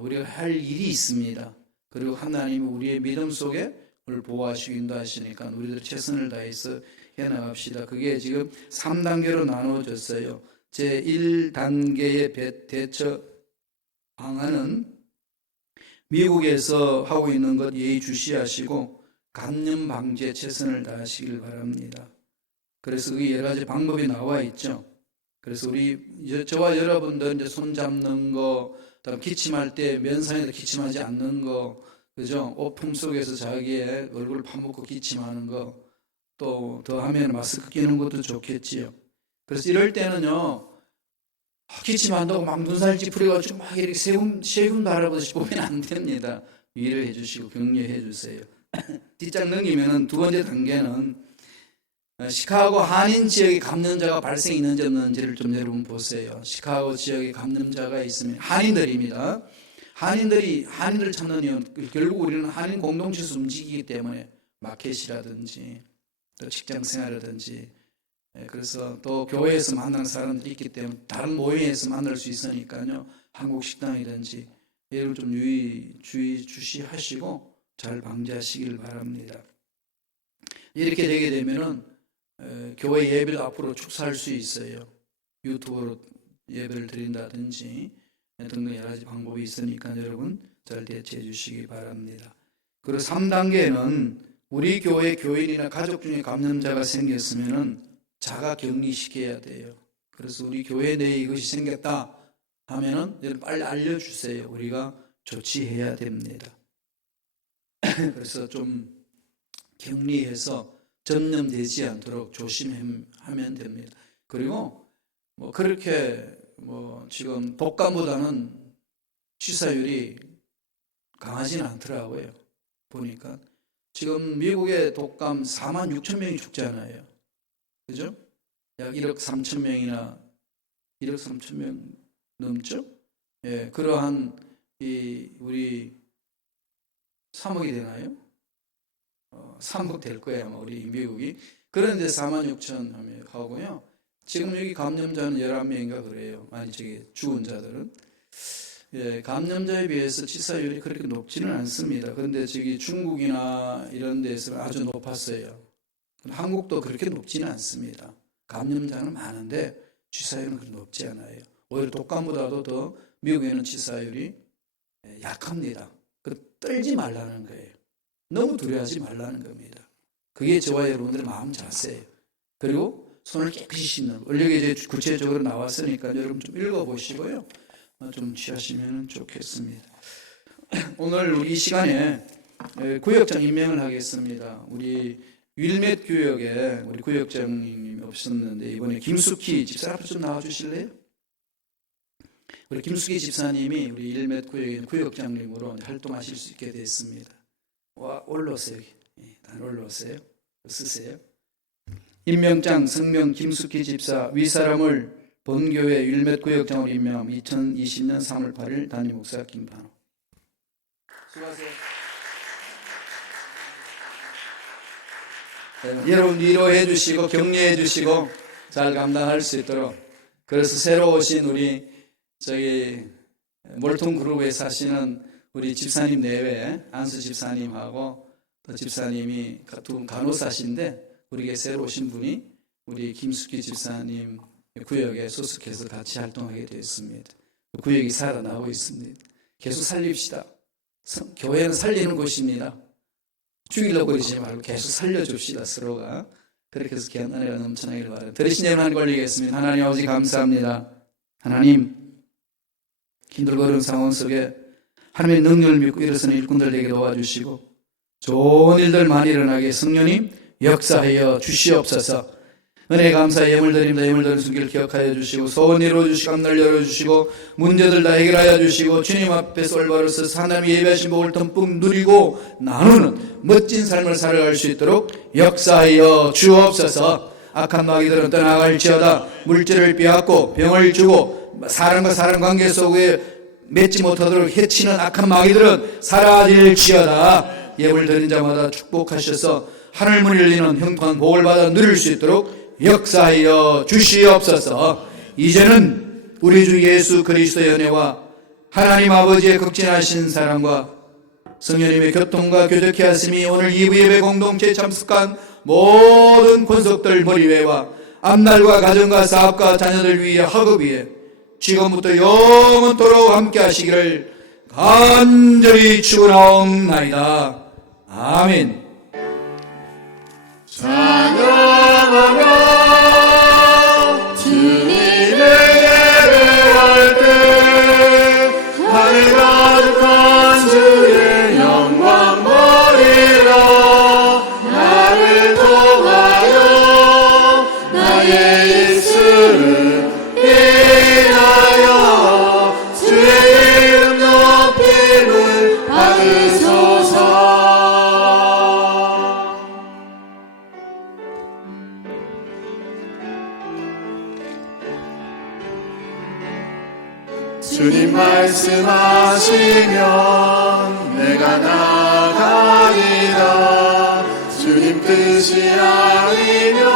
우리가 할 일이 있습니다. 그리고 하나님이 우리의 믿음 속에 우리를 보호하시고 인도하시니까 우리들 최선을 다해서 해나갑시다. 그게 지금 3단계로 나누어졌어요. 제1단계의 대처 방안은 미국에서 하고 있는 것 예의주시하시고 감염 방지에 최선을 다하시길 바랍니다. 그래서 그게 여러 가지 방법이 나와 있죠. 그래서 저와 여러분들 이제 손 잡는 거, 그다음 기침할 때 면상에다 기침하지 않는 거, 그죠? 옷품 속에서 자기의 얼굴을 파묻고 기침하는 거, 또 더 하면 마스크 끼는 것도 좋겠지요. 그래서 이럴 때는요, 기침한다고 막 눈살 찌푸려가지고 막 이렇게 세금 바라보듯이 보면 안 됩니다. 위를 해주시고 격려해 주세요. 뒷장 넘기면은 두 번째 단계는 시카고 한인 지역에 감염자가 발생했는지 없는지를 좀 여러분 보세요. 시카고 지역에 감염자가 있으면 한인들입니다. 한인들을 찾는 이유는 결국 우리는 한인 공동체에서 움직이기 때문에 마켓이라든지 또 직장 생활이라든지 그래서 또 교회에서 만난 사람들이 있기 때문에 다른 모임에서 만날 수 있으니까요. 한국 식당이든지 이를 좀 주시하시고 잘 방지하시길 바랍니다. 이렇게 되게 되면은 교회 예배를 앞으로 축소할 수 있어요. 유튜브로 예배를 드린다든지 등등 여러 가지 방법이 있으니까 여러분 잘 대처해 주시기 바랍니다. 그리고 3단계는 우리 교회 교인이나 가족 중에 감염자가 생겼으면은 자가 격리시켜야 돼요. 그래서 우리 교회 내에 이것이 생겼다 하면은 빨리 알려주세요. 우리가 조치해야 됩니다. 그래서 좀 격리해서 전염되지 않도록 조심하면 됩니다. 그리고 뭐 그렇게 지금 독감보다는 치사율이 강하지는 않더라고요. 보니까 지금 미국의 독감 4만 6천 명이 죽잖아요. 그죠? 약 1억 3천 명이나 1억 3천 명 넘죠? 예, 그러한 우리 3억이 되나요? 3억 될 거예요, 아마 우리 미국이. 그런데 4만 6천 하고요. 지금 여기 감염자는 11명인가 그래요. 아니, 죽은 자들은. 예, 감염자에 비해서 치사율이 그렇게 높지는 않습니다. 그런데 중국이나 이런 데서는 아주 높았어요. 한국도 그렇게 높지는 않습니다. 감염자는 많은데 치사율은 그렇게 높지 않아요. 오히려 독감보다도 더 미국에는 치사율이 약합니다. 떨지 말라는 거예요. 너무 두려워하지 말라는 겁니다. 그게 저와 여러분들의 마음 자세예요. 그리고 손을 깨끗이 씻는 거. 여기 이제 구체적으로 나왔으니까 여러분 좀 읽어보시고요. 좀 취하시면 좋겠습니다. 오늘 우리 이 시간에 구역장 임명을 하겠습니다. 우리 윌맷 구역에 우리 구역장님이 없었는데 이번에 김숙희 집사 앞으로 좀 나와주실래요? 우리 김숙희 집사님이 우리 윌맷 구역의 구역장님으로 활동하실 수 있게 됐습니다. 올라오세요. 다 올라오세요. 쓰세요. 임명장 성명 김숙희 집사 위사람을 본교회 윌맷 구역장으로 임명함 2020년 3월 8일 담임 목사 김반호. 수고하세요. 여러분 위로해 주시고 격려해 주시고 잘 감당할 수 있도록. 그래서 새로 오신 우리 몰통 그룹에 사시는 우리 집사님 내외 안수 집사님하고 또 집사님이 두 간호사신데 우리에게 새로 오신 분이 우리 김숙희 집사님 구역에 소속해서 같이 활동하게 되었습니다. 구역이 살아나고 있습니다. 계속 살립시다. 교회는 살리는 곳입니다. 죽이려고 그러지 말고 계속 살려줍시다, 서로가. 그렇게 해서 귀한 은혜가 넘쳐나기를 바랍니다. 들으신 예물 하나님 걸리겠습니다. 하나님 아버지 감사합니다. 하나님, 힘들고 어려운 상황 속에 하나님의 능력을 믿고 일어서는 일꾼들에게 도와주시고 좋은 일들 많이 일어나게 성령님 역사하여 주시옵소서. 은혜 감사의 예물 드립니다. 예물 드리는 순기를 기억하여 주시고 소원 이루어주시고 감날 열어주시고 문제들 다 해결하여 주시고 주님 앞에서 올바로 서서 하나님이 예배하신 복을 듬뿍 누리고 나누는 멋진 삶을 살아갈 수 있도록 역사하여 주옵소서. 악한 마귀들은 떠나갈지어다. 물질을 빼앗고 병을 주고 사람과 사람 관계 속에 맺지 못하도록 해치는 악한 마귀들은 사라질지어다. 예물 드린 자마다 축복하셔서 하늘문 열리는 형통한 복을 받아 누릴 수 있도록 역사하여 주시옵소서. 이제는 우리 주 예수 그리스도의 은혜와 하나님 아버지의 극진하신 사랑과 성령님의 교통과 교제케 하심이 오늘 2부 예배 공동체에 참석한 모든 권속들 머리회와 앞날과 가정과 사업과 자녀들 위해 학업 위해 지금부터 영원토록 함께 하시기를 간절히 축원하옵나이다. 아멘. 찬양하며 주님의 예배할 때 하늘 가득한 주의 영광 보리라. 나를 통하여 나의 입술을 인하여 주의 이름 높임을 받으소서. 주님 말씀하시면 내가 나가리라. 주님 뜻이 아니면